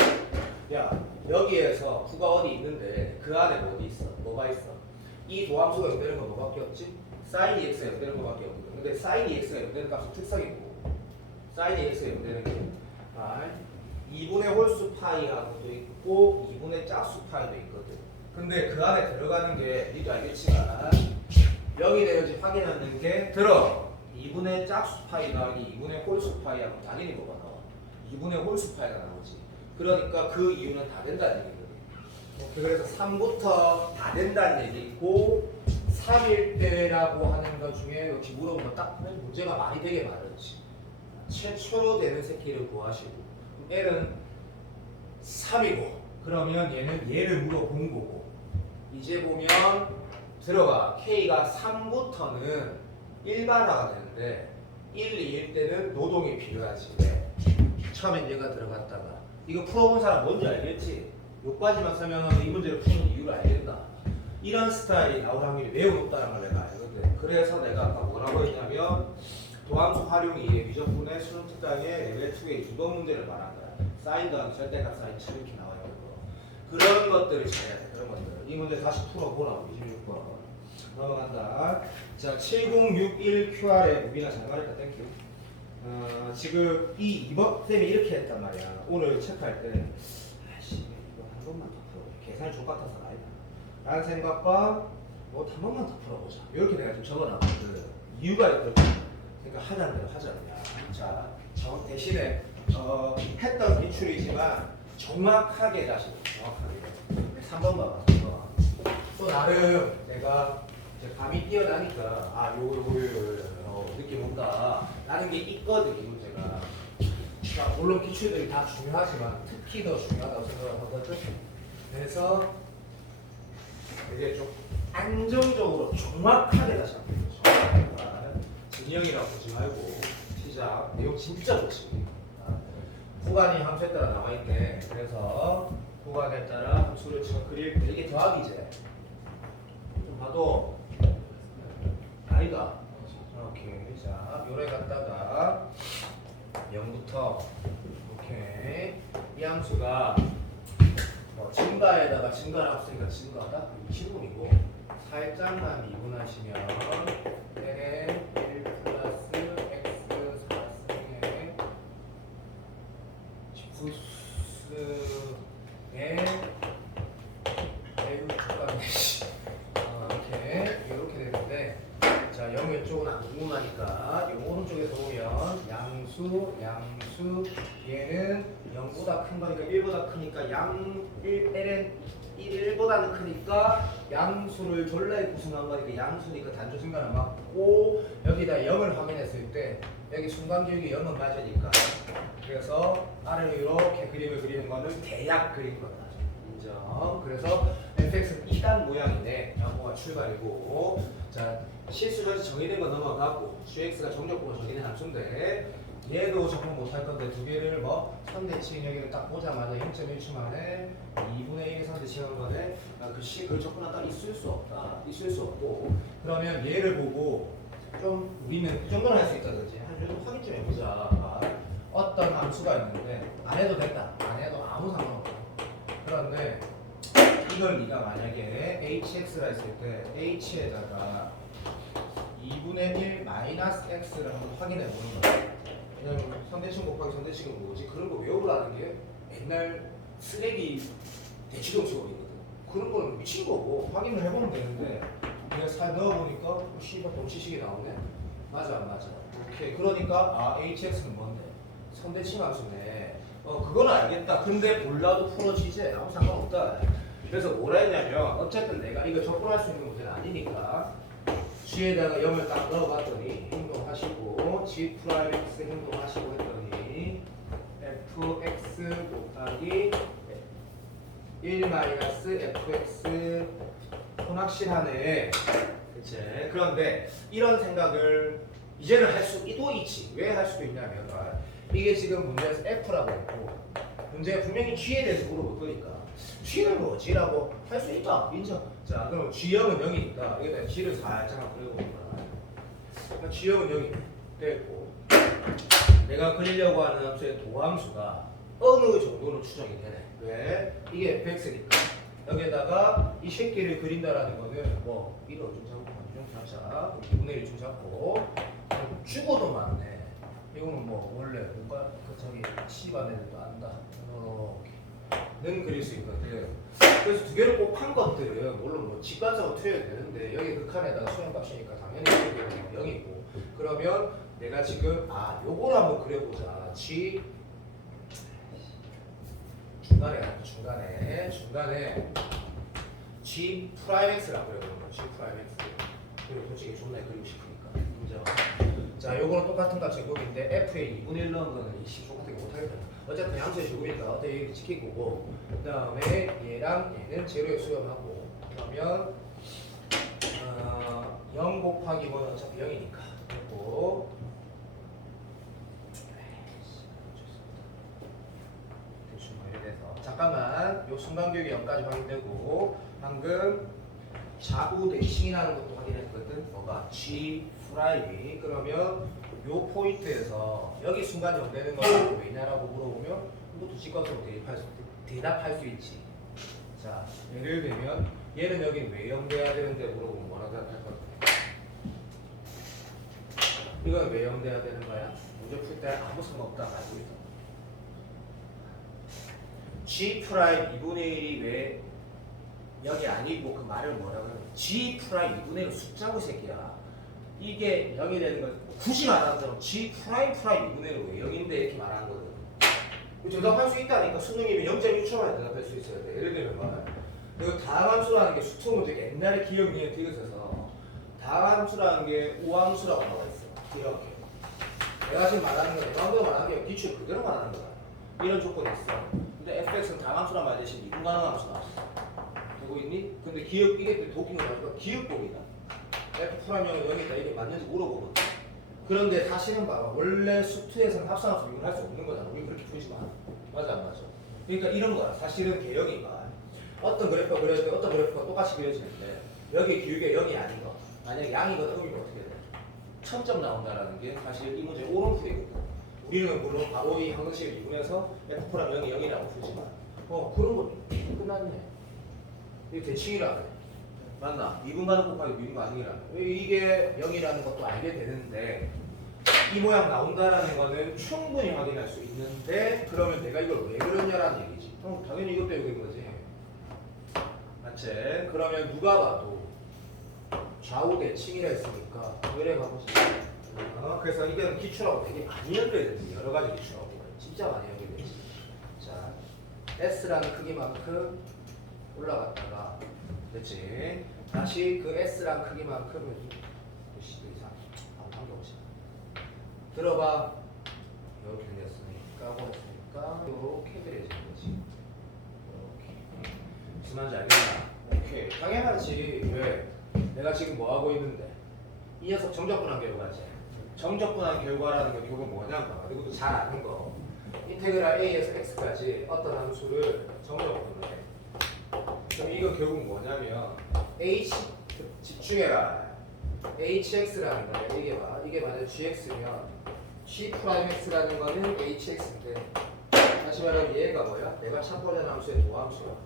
야 여기에서 구가 어디 있는데 그 안에 뭐 어디 있어? 뭐가 있어? 이 도함수가 연되는 건 뭐밖에 없지? sin ex가 연되는 것밖에 없거든. 근데 sin ex가 연되는 값은 특성이 뭐고? sin ex가 연되는 게 2분의 홀수 파이하고도 있고 2분의 짝수 파이도 있거든. 근데 그 안에 들어가는 게 니도 알겠지만 여기 되는지 확인하는 게 들어 2분의 짝수 파이 나오니 2분의 홀수 파이 하면 당연히 뭐가 나와? 2분의 홀수 파이가 나오지. 그러니까 그 이유는 다 된다는 얘기거든. 그래서 3부터 다 된다는 얘기고 3일 때라고 하는 것 중에 여기 물어보면 딱 문제가 많이 되게 많았지. 최초로 되는 새끼를 구하시고 L은 3이고 그러면 얘는 얘를 물어본 거고 이제 보면 들어가 K가 3부터는 일반화가 되는데 1, 2일 때는 노동이 필요하지. 처음엔 얘가 들어갔다가 이거 풀어본 사람 뭔지 알겠지? 요까지만 설명하면 이 문제를 푸는 이유를 알겠다. 이런 스타일이 나올 확률이 매우 높다는 걸 내가 알거든. 그래서 내가 아까 뭐라고 했냐면 도함수 활용 2의 미적분의 수능 특강의 레벨 2의 2번 문제를 말한다. 사인 더하기 절대값 사인 이렇게 나와요. 그런 것들을 잘해야 돼. 그런 것들. 이 문제 다시 풀어보라고. 26번 넘어간다. 자, 7061QR의 무비나 잘 말했다. 땡큐. 지금 이 2번 쌤이 이렇게 했단 말이야. 오늘 체크할 때 아이씨 이거 한 번만 더 풀어. 계산이 족같아서 아니다. 라는 생각과 뭐 한 번만 더 풀어보자. 이렇게 내가 좀 적어놨거든. 이유가 있거든. 그러니까 하자는 대로 하자. 자, 저 대신에 했던 기출이지만 정확하게 다시 정확하게 3번 봐봐. 또 나름 내가 이제 감이 뛰어나니까 요거 느낌 온다 라는 게 있거든. 이 문제가. 자, 물론 기출들이 다 중요하지만 특히 더 중요하다고 생각하거든. 그래서 이게 좀 안정적으로 정확하게 다시 한번 보죠. 진영이라고 보지 말고 시작. 내용 진짜 좋지. 구간이 함수에 따라 나와 있네. 그래서 구간에 따라 함수를 지금 그릴 때 이게 더하기제. 좀 봐도 아니다. 오케이. 자, 요래 갖다가 0부터 오케이. 이 함수가 증가에다가 증가를 합쓰니까 증가하다. 기분이고 살짝만 미분하시면 n의 1 플러스 x 4승의 부수의 이렇게 되는데 자 0 왼쪽은 안 궁금하니까 이 오른쪽에서 보면 양수 얘는 0보다 큰 거니까 1보다 크니까 ln 1보다는 크니까 양수를 졸라에 구성한 거니까 양수니까 단조 증가는 맞고 여기다 0을 확인했을 때 여기 순간기울기 0은 맞으니까 그래서 아래로 이렇게 그림을 그리는 거는 대략 그린 거다. 인정. 그래서 fx는 2단 모양이네. 양호가 출발이고 자 실수전이 정의된 거 넘어가고 gx가 정적보고 정의된 함수인데 얘도 적용 못할 건데 두 개를 뭐 3대칭 여기를 딱 보자마자 0.1초 만에 2분의 1 3대칭한 거네. 그 접근은 딱 있을 수 없다. 있을 수 없고 그러면 얘를 보고 좀 우리는 이 정도는 할 수 있다든지 한 좀 확인 좀 해보자. 어떤 함수가 있는데 안 해도 된다. 안 해도 아무 상관없다. 그런데 이걸 네가 만약에 hx라 했을 때 h에다가 2분의 1 마이너스 x를 한번 확인해 보는 거야. 왜냐면 선대칭 곱하기 선대칭은 뭐지? 그런 거 외우라는 게 옛날 쓰레기 대치동식어이거든. 그런 거는 미친 거고 확인을 해보면 되는데 내가 잘 넣어보니까 씨발 동치식이 나오네. 맞아 안 맞아? 오케이. 그러니까 아 hx는 뭔데? 선대칭 함수네. 그건 알겠다. 근데 몰라도 풀어지지. 아무 상관없다. 그래서 뭐라 했냐면 어쨌든 내가 이거 접근할 수 있는 문제는 아니니까 g에다가 0을 딱 넣어봤더니 행동하시고 g 프라임 x 행동하시고 했더니 fx 곱하기 1 마이너스 fx 혼합실하네. 그치? 그런데 이런 생각을 이제는 할 수도 있지. 왜 할 수도 있냐면 이게 지금 문제에서 f라고 했고 문제가 분명히 g에 대해서 물어볼 거니까 g는 뭐지라고 할 수 있다. 인정. 자 그럼 g형은 0이니까 여기다 g를 살짝 그려보는 거야. g형은 0이 됐고 내가 그리려고 하는 함수의 도함수가 어느 정도는 추정이 되네. 왜? 이게 fx니까 여기에다가 이 새끼를 그린다라는 거는 뭐 1을 좀 잡고 2좀 잡자 2분의 1 좀 잡고 죽어도 많네. 이거는 뭐 원래 뭔가 그 저기 시반 애들도 안다. 이렇게는 그릴 수 있거든. 그래서 두 개를 꼭 한 것들은 물론 뭐 직관적으로 투여해도 되는데 여기 극한에다가 수렴값이니까 당연히 0이고 그러면 내가 지금 요걸 한번 그려보자. g 중간에 g 프라임 x라고 그려보는 거야. g 프라임 x. 그리고 솔직히 존나 그리고 싶으니까. 인정. 자, 요거는 똑같은 값 제곱인데 f에 2분의 1 넣은 거는 이 똑같은 거 못하겠다. 어쨌든 양수의 제곱이니까 어떻게 이렇게 지킬 거고 그 다음에 얘랑 얘는 제로에 수렴하고 그러면 0 곱하기 1은 어차피 0이니까 그리고 대충 뭐 이래 돼서 잠깐만 요 순간교육이 0까지 확인되고 방금 좌우 대칭이라는 것도 확인했거든. 뭐가 g 프라임이 그러면 요 포인트에서 여기 순간 0 되는 거는 왜냐라고 물어보면 이것도 직관적으로 대답할 수 있지. 자 예를 들면 얘는 여기 왜 0 돼야 되는데 물어보면 뭐라고 대답할 거야? 이건 왜 0 돼야 되는 거야? 문제 풀 때 아무 상관없다 알고 있어. g 프라임 2분의 1이 왜 0이 아니고 그 말을 뭐라고 하냐? g 프라임 2분의 1은 숫자고 새끼야. 이게 0이 되는 걸 굳이 말하는 사람 g 프라임 2분의 1은 왜 0인데 이렇게 말하는 거거든. 대답할 수 있다니까. 수능이면 0.6초만에 대답할 수 있어야 돼. 예를 들면 말 그리고 다함수라는 게 수통은 되게 옛날에 기억력에 디귿에서 다함수라는 게 우함수라고 나와 있어. 이렇게 내가 지금 말하는 건 방금 말하는 게 기출 그대로 말하는 거야. 이런 조건이 있어. 근데 fx는 다함수란 말 대신 이분 가능함수 나왔어. 되고 있니? 근데 기억 이게 또 웃긴 거 가지고 기억법이다. f 프라임은 0이다 이게 맞는지 물어보거든. 그런데 사실은 봐봐. 원래 수투에서는 합산함수 미분할 수 없는 거잖아. 우리 그렇게 풀지 마. 맞아 안 맞아? 그러니까 이런 거야. 사실은 개혁이가 어떤 그래프가 그려질 때 어떤 그래프가 똑같이 그려지는데 여기 기울기가 0이 아닌 거. 만약에 양이거든 음이면 어떻게 돼? 1000점 나온다라는 게 사실 이 문제 오른풀이거든. 우리는 물론 바로 이 항등식을 이분해서 f 프라임 0이 0이라고 풀지만 그런 거 끝났네. 이게 대칭이라 그래. 맞나? 미분가는 곱하기 미분가 아니라는 이게 0이라는 것도 알게 되는데 이 모양 나온다라는 거는 충분히 확인할 수 있는데 그러면 내가 이걸 왜 그렸냐라는 얘기지. 당연히 이것 때문에 그런 거지. 맞지? 그러면 누가 봐도 좌우 대칭이라 했으니까 그래 가보지. 그래서 이건 기출하고 되게 많이 연결되지. 여러 가지 기출하고 진짜 많이 연결되지. 자, S라는 크기만큼 올라갔다가 그렇지. 다시 그 S랑 크기만큼 10도 이상 한번 들어봐. 이렇게 생겼으니까 이렇게 그려지는 거지. 이렇게 무슨 말인지 알겠나? 오케이. 당연하지. 왜? 내가 지금 뭐 하고 있는데 이 녀석 정적분한 결과지. 정적분한 결과라는 건 결국 뭐냐면 이것도 잘 아는 거. 인테그랄 a에서 x까지 어떤 함수를 정적분을 해. 그럼 이거 결국 뭐냐면 h 집중해라. hx라는 거야. 이게 만약 gx면 C'X라는 거는 HX인데 다시 말하면 얘가 뭐야? 내가 찾고자 함수의 도함수야.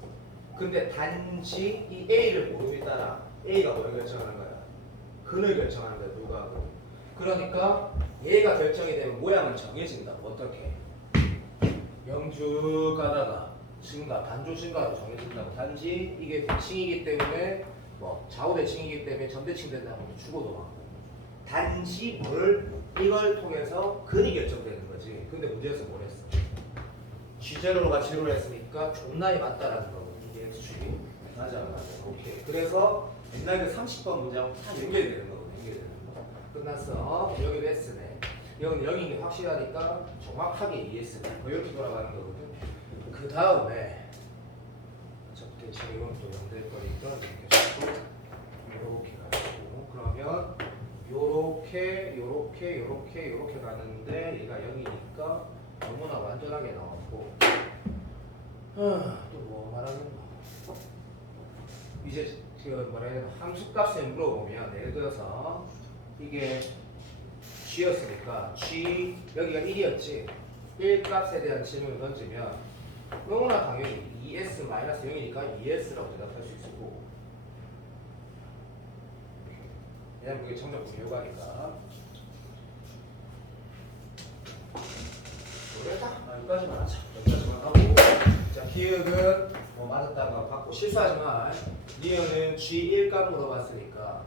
근데 단지 이 A를 모르기 따라 A가 뭘 결정하는 거야? 근을 결정하는 거야. 누가 근. 그러니까 얘가 결정이 되면 모양은 정해진다고. 어떻게? 영주 가다가 증가, 단조 증가도 정해진다고. 단지 이게 대칭이기 때문에 뭐 좌우 대칭이기 때문에 점대칭 된다고 주고도 많고. 단지 이걸 통해서 근이 결정되는 거지. 근데 문제에서 뭘 했어? G0가 0로 했으니까 존나이 맞다라는 거고. 이게 X축이 맞아 안 맞아. 오케이. 그래서 옛날 그 30번 문제하고 다 연결이 되는 거거든. 연결이 되는 거. 끝났어. 여기도 S네. 여기는 여기인 게 확실하니까 정확하게 ES네. 이렇게 돌아가는 거거든. 그 다음에 어차피 지금 이건 또 연될 거니까 이렇게 가지고 그러면 요렇게 가는데 얘가 0이니까 너무나 완전하게 나왔고 또 뭐 말하는 거 이제 그 뭐라 해야 되나 함수값에 물어보면 예를 들어서 이게 G였으니까 G 여기가 1이었지 1값에 대한 질문을 던지면 너무나 당연히 2S-0이니까 2S라고 대답할 수 있을 거고 왜냐면 그게 정답 결과니까 여기까지만 하자. 여기까지만 하고 자 기억은 뭐 맞았다가 받고 실수하지만 니은은 G1값 물어봤으니까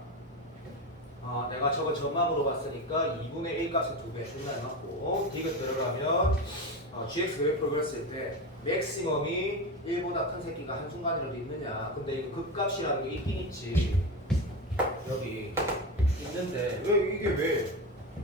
내가 저거 점만 물어봤으니까 2분의 1 값을 2배 존나 맞고 디귿 들어가면 GX 그래프를 그렸을 때 맥시멈이 1보다 큰 새끼가 한순간이라도 있느냐 근데 이거 극값이라는 게 있긴 있지 여기 있는데 왜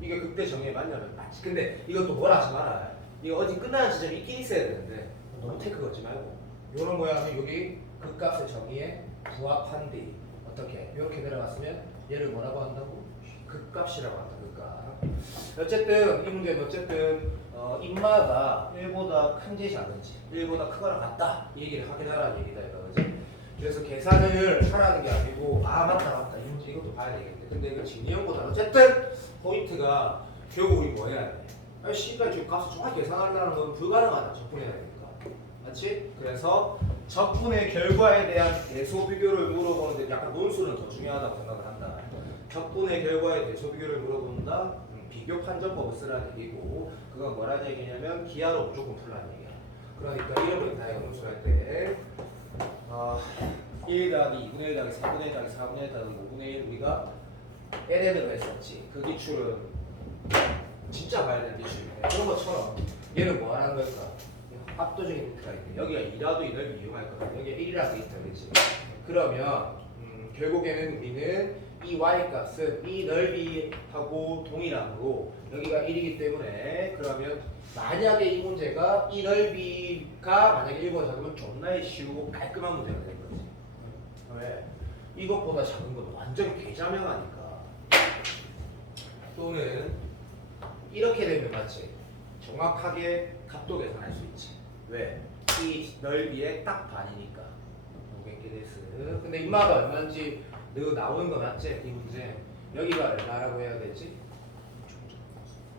이게 그때 정의에 맞냐면 맞지 근데 이것도 뭐라 하지 마라 이거 어디 끝나는 지점이 있긴 있어야 되는데 너무 테크 걷지 말고 요런 모양은 여기 극값의 정의에 부합한 뒤 어떻게 이렇게 내려갔으면 얘를 뭐라고 한다고? 극값이라고 한다 극값 어쨌든 이 문제는 어쨌든 인마가 1보다 큰지 작은지 1보다 크거나 같다 이 얘기를 확인하라는 얘기다 이거 그지? 그래서 계산을 하라는 게 아니고 맞다 이 문제 이것도 봐야 되겠네 근데 이거 진리형보다 어쨌든 포인트가 결국 우리 뭐 해야 돼? C가 지금 값을 정확히 계산하려는 건 불가능하다 적분해야 되니까 맞지? 그래서 적분의 결과에 대한 대소 비교를 물어보는데 약간 논술은 더 중요하다고 생각을 한다 적분의 결과에 대소 비교를 물어본다 비교 판정법을 쓰라는 얘기고 그건 뭐라는 얘기냐면 기하로 무조건 풀라는 얘기야 그러니까 이름을 다 논술할 때 1 더하기 2분의 1 더하기 3분의 1 더하기 4분의 1 더하기 5분의 1 우리가 LN으로 했었지 그 기출은 진짜 봐야 되는 기출이네 그런 것처럼 얘는 뭐 하는 걸까 압도적인 힌트가 있네 여기가 2라도 이 넓이 이용할 거다 여기가 1이라도 있다 그렇지 그러면 결국에는 우리는 이 y값은 이 넓이하고 동일함으로 여기가 1이기 때문에 그러면 만약에 이 문제가 이 넓이가 만약에 1보다 작으면 존나 쉬우고 깔끔한 문제가 되는 거지 왜? 이것보다 작은 건 완전 개자명하니까 또는 이렇게 되면 맞지? 정확하게 값도 계산할 수 있지 왜? 이 넓이의 딱 반이니까 500개데스 근데 인마가 얼마인지 너 나오는 거 맞지? 이 문제 여기가 얼마라고 해야 되지?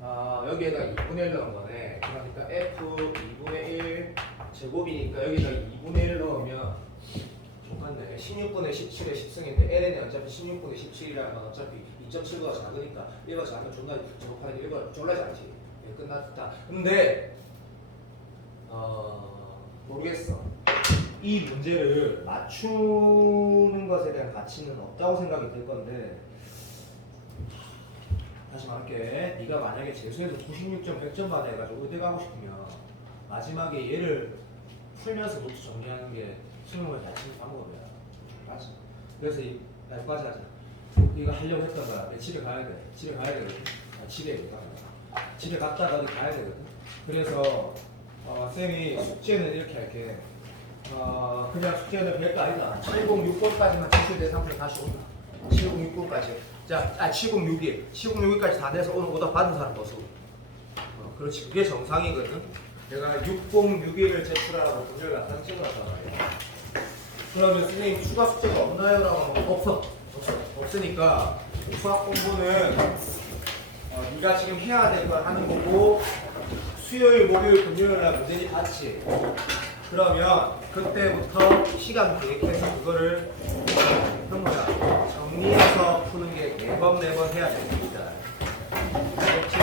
여기에다 2분의 1 넣은 거네 그러니까 F 2분의 1 제곱이니까 여기다 2분의 1 넣으면 똑같네 16분의 17의 10승인데 LN이 어차피 16분의 17이라는 건 어차피 2.7보다 작으니까 1가 작으면 존나 제곱하는 게 1가 졸라 작지 끝났다 근데 모르겠어 이 문제를 맞추는 것에 대한 가치는 없다고 생각이 들 건데 다시 말할게 네가 만약에 재수에서 96점 100점 받아 해가지고 의대 가고 싶으면 마지막에 얘를 풀면서 노트 정리하는 게 수능을 잘 치는 방법이야 맞아 그래서 여기까지 하자 이거 하려고 했던 거야 집에 가야 돼 집에 가야 되거든 집에 갔다가 어디 가야 되거든 그래서 쌤이 숙제는 이렇게 할게 그냥 숙제는 별거 아니다 706번까지만 제출된 상태로 다시 온다 706번까지 자 706일 706일까지 다 내서 오늘 오답 받은 사람 버수 그렇지 그게 정상이거든 내가 606일을 제출하라고 문제를 갖다 찍어놨단 말이야 그러면 선생님 추가 숙제가 없나요? 라고 하면 없으니까 수학 공부는 네가 지금 해야 될 걸 하는 거고 수요일, 목요일, 금요일 날 문제집 받지. 그러면 그때부터 시간 계획해서 그거를 정리해서 푸는 게 매번 해야 됩니다. 알겠지?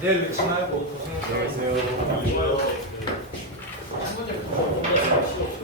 내일 늦지 말고 도생해서. 안녕하세요. 이거요. 한 번째 그거 너무 싫어.